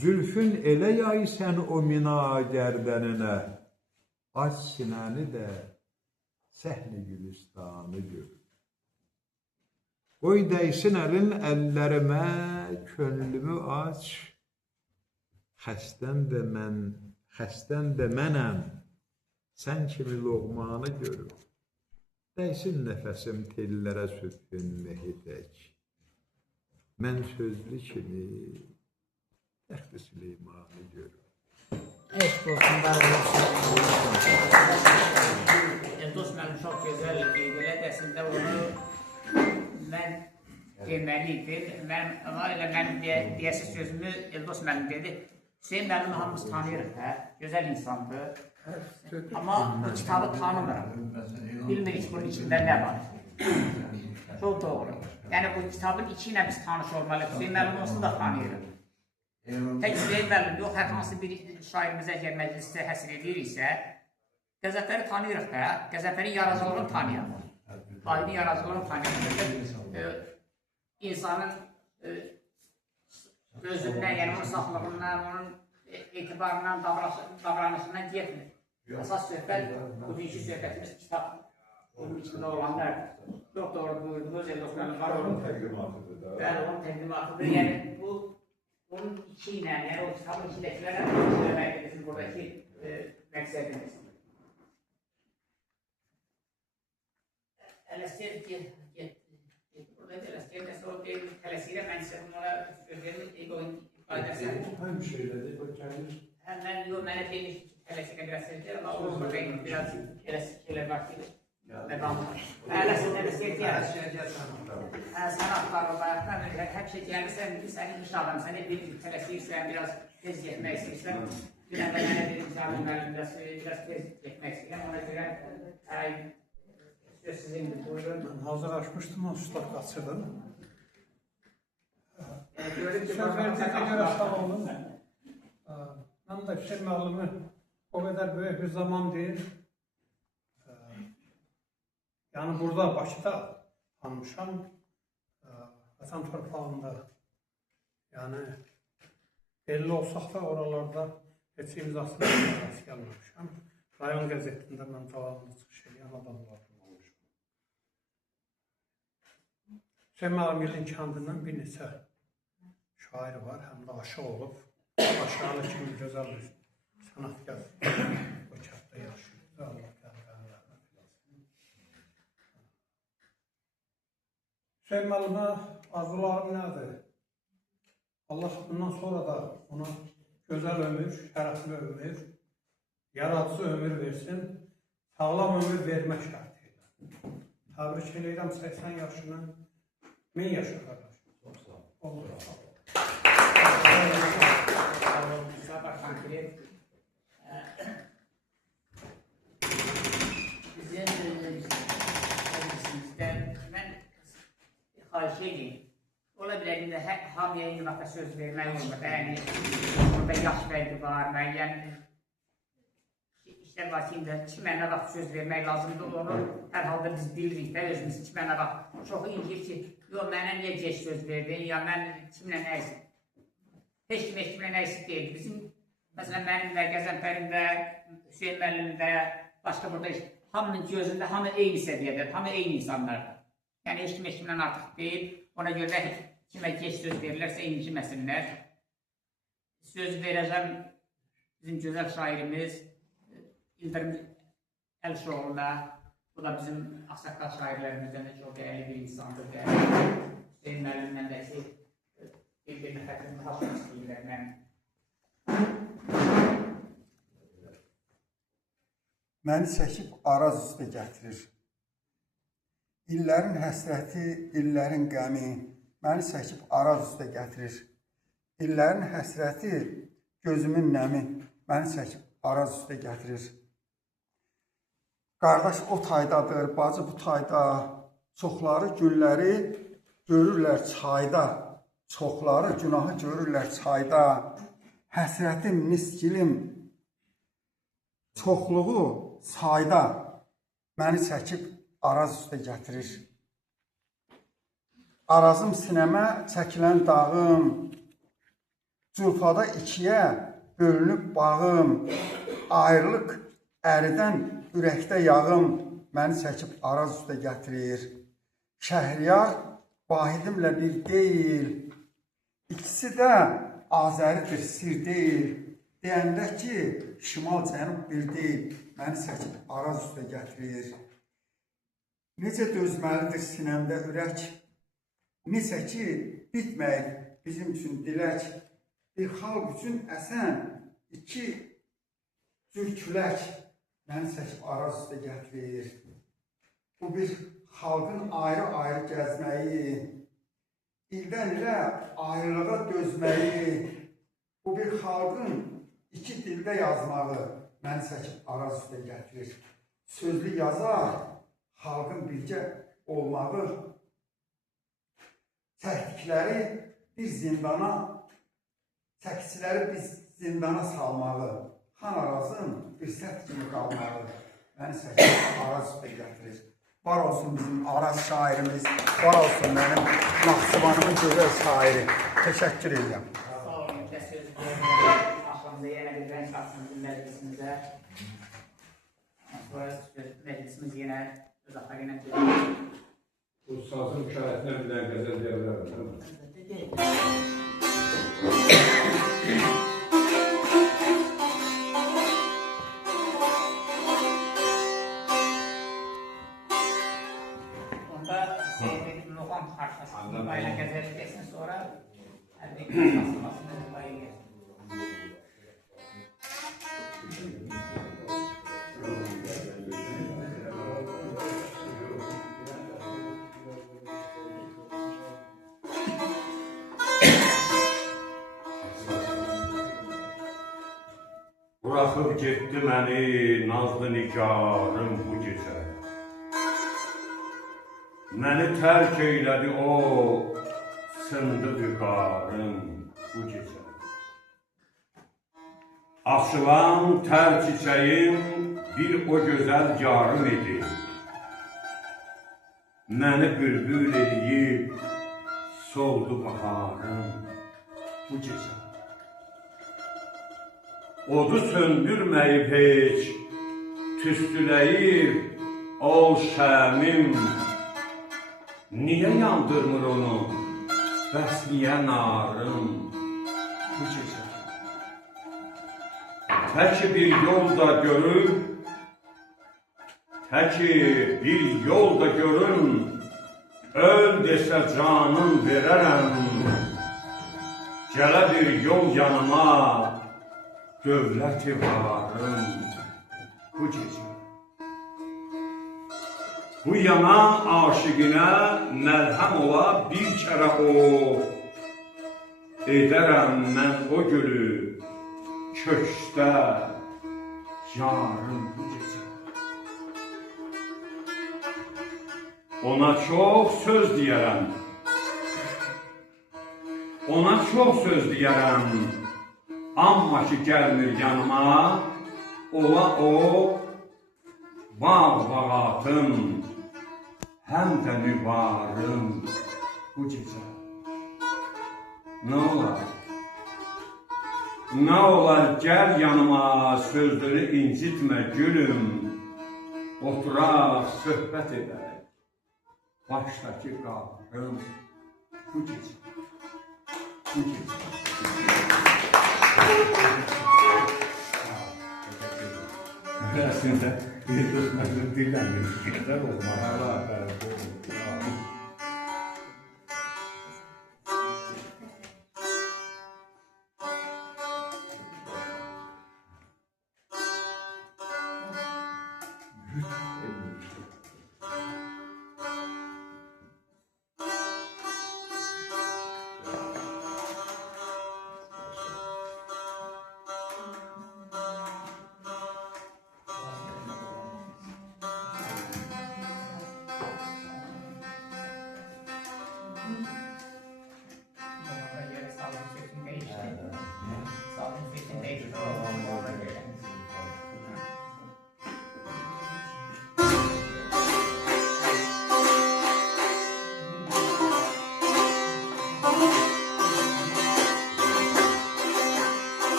Zülfün elə yay sən o mina gərdəninə, aç sinəni də, səhni gülistanı görür. Qoy dəysin əlin əllərimə, könlümü aç, xəstən də mənəm, sən kimi loğmanı görür. Dəysin nəfəsim tellərə sürtün mehidək. Mən sözlü kimi Təxti Süleymanı görür. Eşq olsun, var olsun. Eldos mənim çox gözəl qeyd elədi. Əslində onu mən deməliydim. Amma elə mənim deyəsi sözümü Eldos mənim dedi. Hüseyin müəllim hamımız tanıyırıq, gözəl insandır. Amma bu kitabı tanımıram. Bilmirik bunun içində nə var. Çok doğru. Yəni bu kitabın içi ilə biz tanış olmalıyıq. Hüseyin müəllim olsun da tanıyırıq. Tək Hüseyin müəllim yox, hər hansı bir şairimizə əgər məclisdə həsr ediriksə, Qəzəfəri tanıyırıq da, Qəzəfərin yaradıcılığını tanıyaq. Aydın yaradıcılığını tanıyaq. İnsanın özündən, yəni onun saflığından, onun etibarından, davranışından getmir. Əsas söhbət, bugünkü söhbətimiz kitab. Bunun içində olanlardır. Çox doğru buyurdunuz, Eldoxmanın var olun. Bəli, onun təqdimatıdır. Yəni bunun içi ilə, yəni o kitabın içindəkilərlə söyləməkdir bizim buradakı məqsədimiz. Ələstər getdi. Buradakı Ələstər də sonra deyil, tələsirə mən sizə bunlara sözlərimi egoin qaydəsən. Hangi şeylərdir, bu gəlir? Mən mənə demiş ki, tələsirə biraz sözlər, amma o buradayım, biraz şeylər var ki, Ələstər sən axtarır bayaqdan, həmişə gəlirsən, sənin iş adamı, sən bir tələsirsən, biraz tez getmək istəyirsən, bir əndə mənə dedim, Cəmin müəllim, biraz tez getmək istəyirəm, ona görə söz sizindir, buyurun. Ben hazırlaşmıştım, o ustad kaçırdım. Söz verdiyine göre sağ olun. Ben de Hüseyin müəllimi o kadar büyük bir zaman değil. Yani burada Bakıda tanımışam, Vətən torpağında. Yani belli olsaq da oralarda heç imzasını rast gəlməmişəm. Rayon qəzetində mən davamlı çıxış edən adamlardan olmuşam. Hüseyin müəllimin kəndindən bir neçə şair var, həm də aşıq olub. Aşağılı kimi gözəl bir sanatkar o kənddə yaşayır. Allah Hüseyin müəllimə arzularım nədir? Allah bundan sonra da ona gözəl ömür, şərəfli ömür, yaradıcı ömür versin, sağlam ömür vermək şərtiyle. Təbrik edirəm 80 yaşını, 1000 yaşa qədər. Çox sağ olun. Olur. Bizim meclisimizdə şeydir. Ola bilər ki, hamıya eyni vaxtda söz vermək olmur. Yəni, burada yaş fərqi var, müəyyən işlər var ki, kimə nə vaxt söz vermək lazımdır, onu hər halda biz bilirik də özümüz kimə nə vaxt. Çox incir ki, yox, mənə niyə gec söz verdin, ya mən kimlə nə isə. Heç kimlə nə isə deyil. Bizim, məsələn, mənim də, Qəzənfərin də, Hüseyin müəllimin də, başqa burada hamının gözündə hamı eyni səviyyədir, hamı eyni insanlardır. Yəni, heç kimlə artıq deyil. Ona görə də kimə geç söz verirlərsə, inciməsinlər. Söz verəcəm bizim gözəl şairimiz İldırım Əlişoğlu'na. Bu da bizim Ağsaqqal şairlərimizdən də çox dəyərli bir insandır. Hüseyin müəllimlə də ki, bir-birini xətrini taşımaq istəyirlər. Məni çəkib Araz üstə gətirir. İllərin həsrəti, illərin qəmi məni çəkib Araz üstə gətirir. İllərin həsrəti, gözümün nəmi məni çəkib Araz üstə gətirir. Qardaş o taydadır, bacı bu tayda, çoxları günləri görürlər çayda, çoxları günahı görürlər çayda. Həsrətim, nisgilim, çoxluğu sayda məni çəkib Araz üstə gətirir. Arazım sinəmə çəkilən dağım, Culfada ikiyə bölünüb bağım, ayrılıq əridən ürəkdə yağım məni çəkib Araz üstə gətirir. Şəhriyar Vahidimlə bir deyil, ikisi də Azəridir, sir deyil. Deyəndə ki, şimal-cənub bir deyil, məni çəkib Araz üstə gətirir. Necə dözməlidir sinəmdə ürək, necə ki, bitməyir bizim üçün dilək. Bir xalq üçün əsən, iki cür külək məni çəkib Araz üstə gətirir. Bu bir xalqın ayrı-ayrı gəzməyi, ildən ilə ayrılığa dözməyi, bu bir xalqın iki dildə yazmağı məni çəkib Araz üstə gətirir. Sözlü yazar, xalqın bircə olmağı, çəkdikləri bir zindana, çəkiciləri bir zindana salmağı, Xan Arazın bir sət kimi qalmağı məni çəkib Araz üstə gətirir. Var olsun bizim Araz şairimiz, var olsun mənim Naxçıvanımın gözəl şairi. Təşəkkür edirəm. Sağ olun, söz verin. Axşamda yenə bir rəng qatsın bizim məclisimizə. Sonra məclisimiz yenə öz axarı ilə görürük. Bu sazın müşahidinə bir dənə qəzəl deyə bilərəm, değil mi? Onda Seyfettin Muğam harfasını bayla qəzəl desin, sonra əlbəqin asılmasını bayla gəlsin. Buraxıb getdi məni nazlı nigarım bu gecə. Məni tərk eylədi o sındı vüqarım bu gecə. Açılan tər çiçəyim bir o gözəl yarım idi. Məni bülbül eləyib soldu baharım bu gecə. Odu söndürməyib heç, tüstüləyir ol şəmim. Niyə yandırmır onu, bəs niyə narım bu gecə? Təki bir yolda görür, təki bir yolda görün, öl desə canım verərəm. Gələ bir yol yanıma, dövləti varım bu gecə. Bu yanan aşiqinə məlhəm ola bir kərə o, edərəm mən o gülü kökdə yarım bu gecə. Ona çox söz deyərəm, Ona çox söz deyərəm, amma ki gəlmir yanıma, ola o bağ-bağatım, həm də mübarım bu gecə. Nə olar? Nə olar gəl yanıma, sözləri incitmə gülüm, oturaq, söhbət edək, başdakı qahrım bu gecə. Bu gecə. Aslında bir dostlarını dillendirmiş. Güzel olmalı.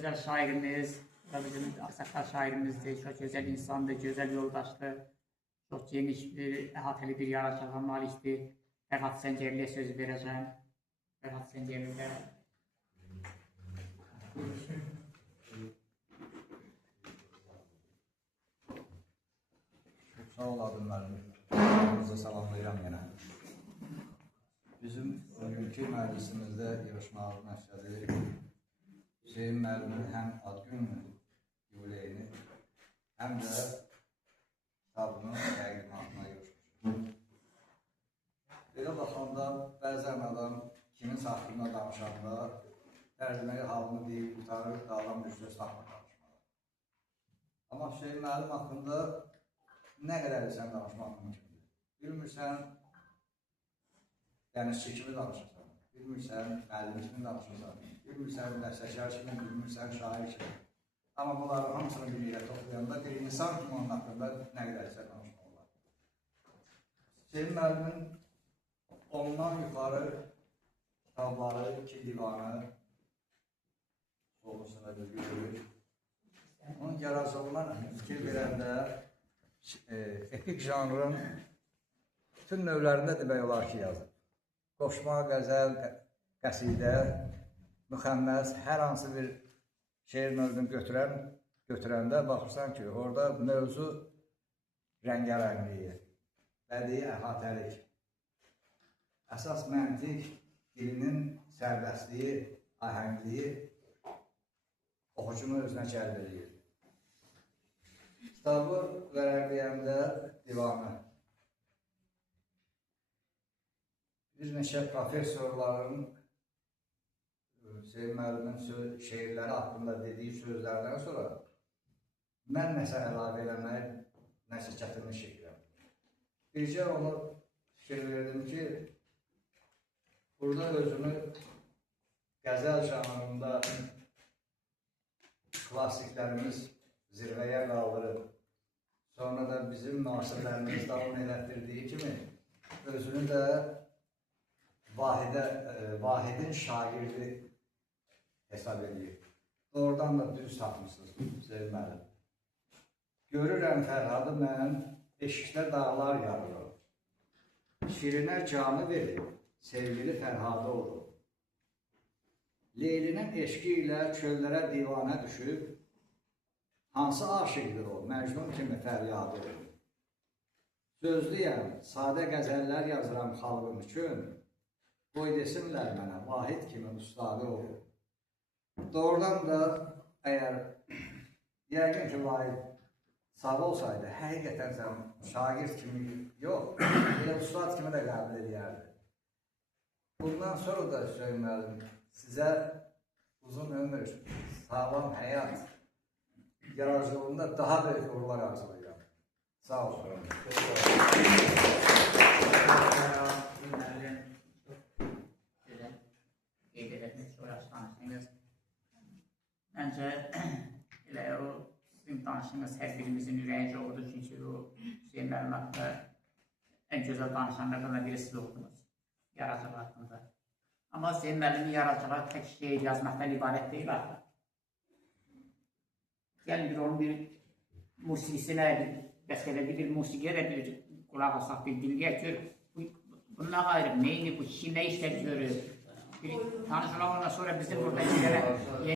gözəl şairimiz, bizim Ağsaqqal şairimizdir, çox gözəl insandır, gözəl yoldaşdır, çox geniş bir, əhatəli bir yaradıcılığa malikdir. Fərhad Səngərliyə söz verəcəm. Fərhad Səngərliyə. Sağ ol adım müəllim. Hepinizi salamlayıram yenə. Bizim bugünkü məclisimizdə yarışmalı məqsədi Hüseyin müəllimin həm ad gününü, yubileyini, həm də kitabının təqdimatına yarışmışıq. Belə baxanda bəzən adam kimin haqqında danışanda tərcüməyi halını deyib qutarır, qalan bir söz haqqında danışmalar. Amma Hüseyin müəllim haqqında nə qədər sən danışmaq mümkündür. Bilmirsən, dənizçi kimi danışırsan, bilmirsən, müəllim kimi danışırsan, bilmirsən, bəstəkar kimi, bilmirsən, şair kimi. Amma bunların hamısını bir yerə toplayanda bir insan kimi onun haqqında nə qədər sən danışmaq olar. Hüseyin müəllimin ondan yuxarı kitabları, 2 divanı olmasına da görürük. Onun yaradıcılığına fikir verəndə epik janrın bütün növlərində demək olar ki, yazır. Qoşma, qəzəl, qəsidə, müxəmməs, hər hansı bir şeir növünü götürəndə baxırsan ki, orada mövzu rəngərəngliyi, bədii əhatəlik, əsas məntiq, dilinin sərbəstliyi, ahəngliyi oxucunu özünə cəlb edir. Kitabı vərəqləyəndə divanı bir neçə professorların Hüseyin müəllimin şeirləri haqqında dediyi sözlərdən sonra mən nəsə əlavə eləmək, nəsə çətinlik çəkirəm. Bircə onu fikir verdim ki, burada özünü qəzəl janrında klassiklərimiz zirvəyə qaldırıb, sonra da bizim müasirlərimiz davam elətdirdiyi kimi özünü də Vahidin şagirdi hesab edir. Doğrudan da düz tapmışsınız Hüseyin müəllim. Görürəm Fərhadı mən, eşikdə dağlar yarılır. Şirinə canı verir, sevgili Fərhadı olur. Leylinin eşqi ilə çöllərə divanə düşüb, hansı aşıqdır o, Məcnun kimi fəryadı. Sözlüyəm, sadə qəzəllər yazıram xalqım üçün, qoy desinlər mənə, Vahid kimi ustadı olur. Doğrudan da əgər yəqin ki, Vahid sağ olsaydı, həqiqətən sən şagird kimi yox, elə ustad kimi də qəbul edərdi. Bundan sonra da Hüseyin müəllim, sizə uzun ömür, sağlam həyat, yaradıcılığında daha böyük uğurlar arzulayıram. Sağ olun. Qeyd edəsiniz, sonra danışdınız. Məncə, elə o sizin danışdığınız hər birimizin ürəyincə oldu, çünki o Hüseyin müəllim haqqında ən gözəl danışanlardan biri siz oldunuz, yaradıcılıq haqqında. Amma Hüseyin müəllimin yaradıcılığı tək şeir yazmaqdan ibarət deyil artıq. Gəlin bir onun bir musiqisinə, bəstələdiyi bir musiqiyə də bir qulaq asaq, bir dinləyək gör. Bununla ayrı, neyini bu kişi, nə işlər görür? Bir tanış olanlarla sonra bizim burada işlərə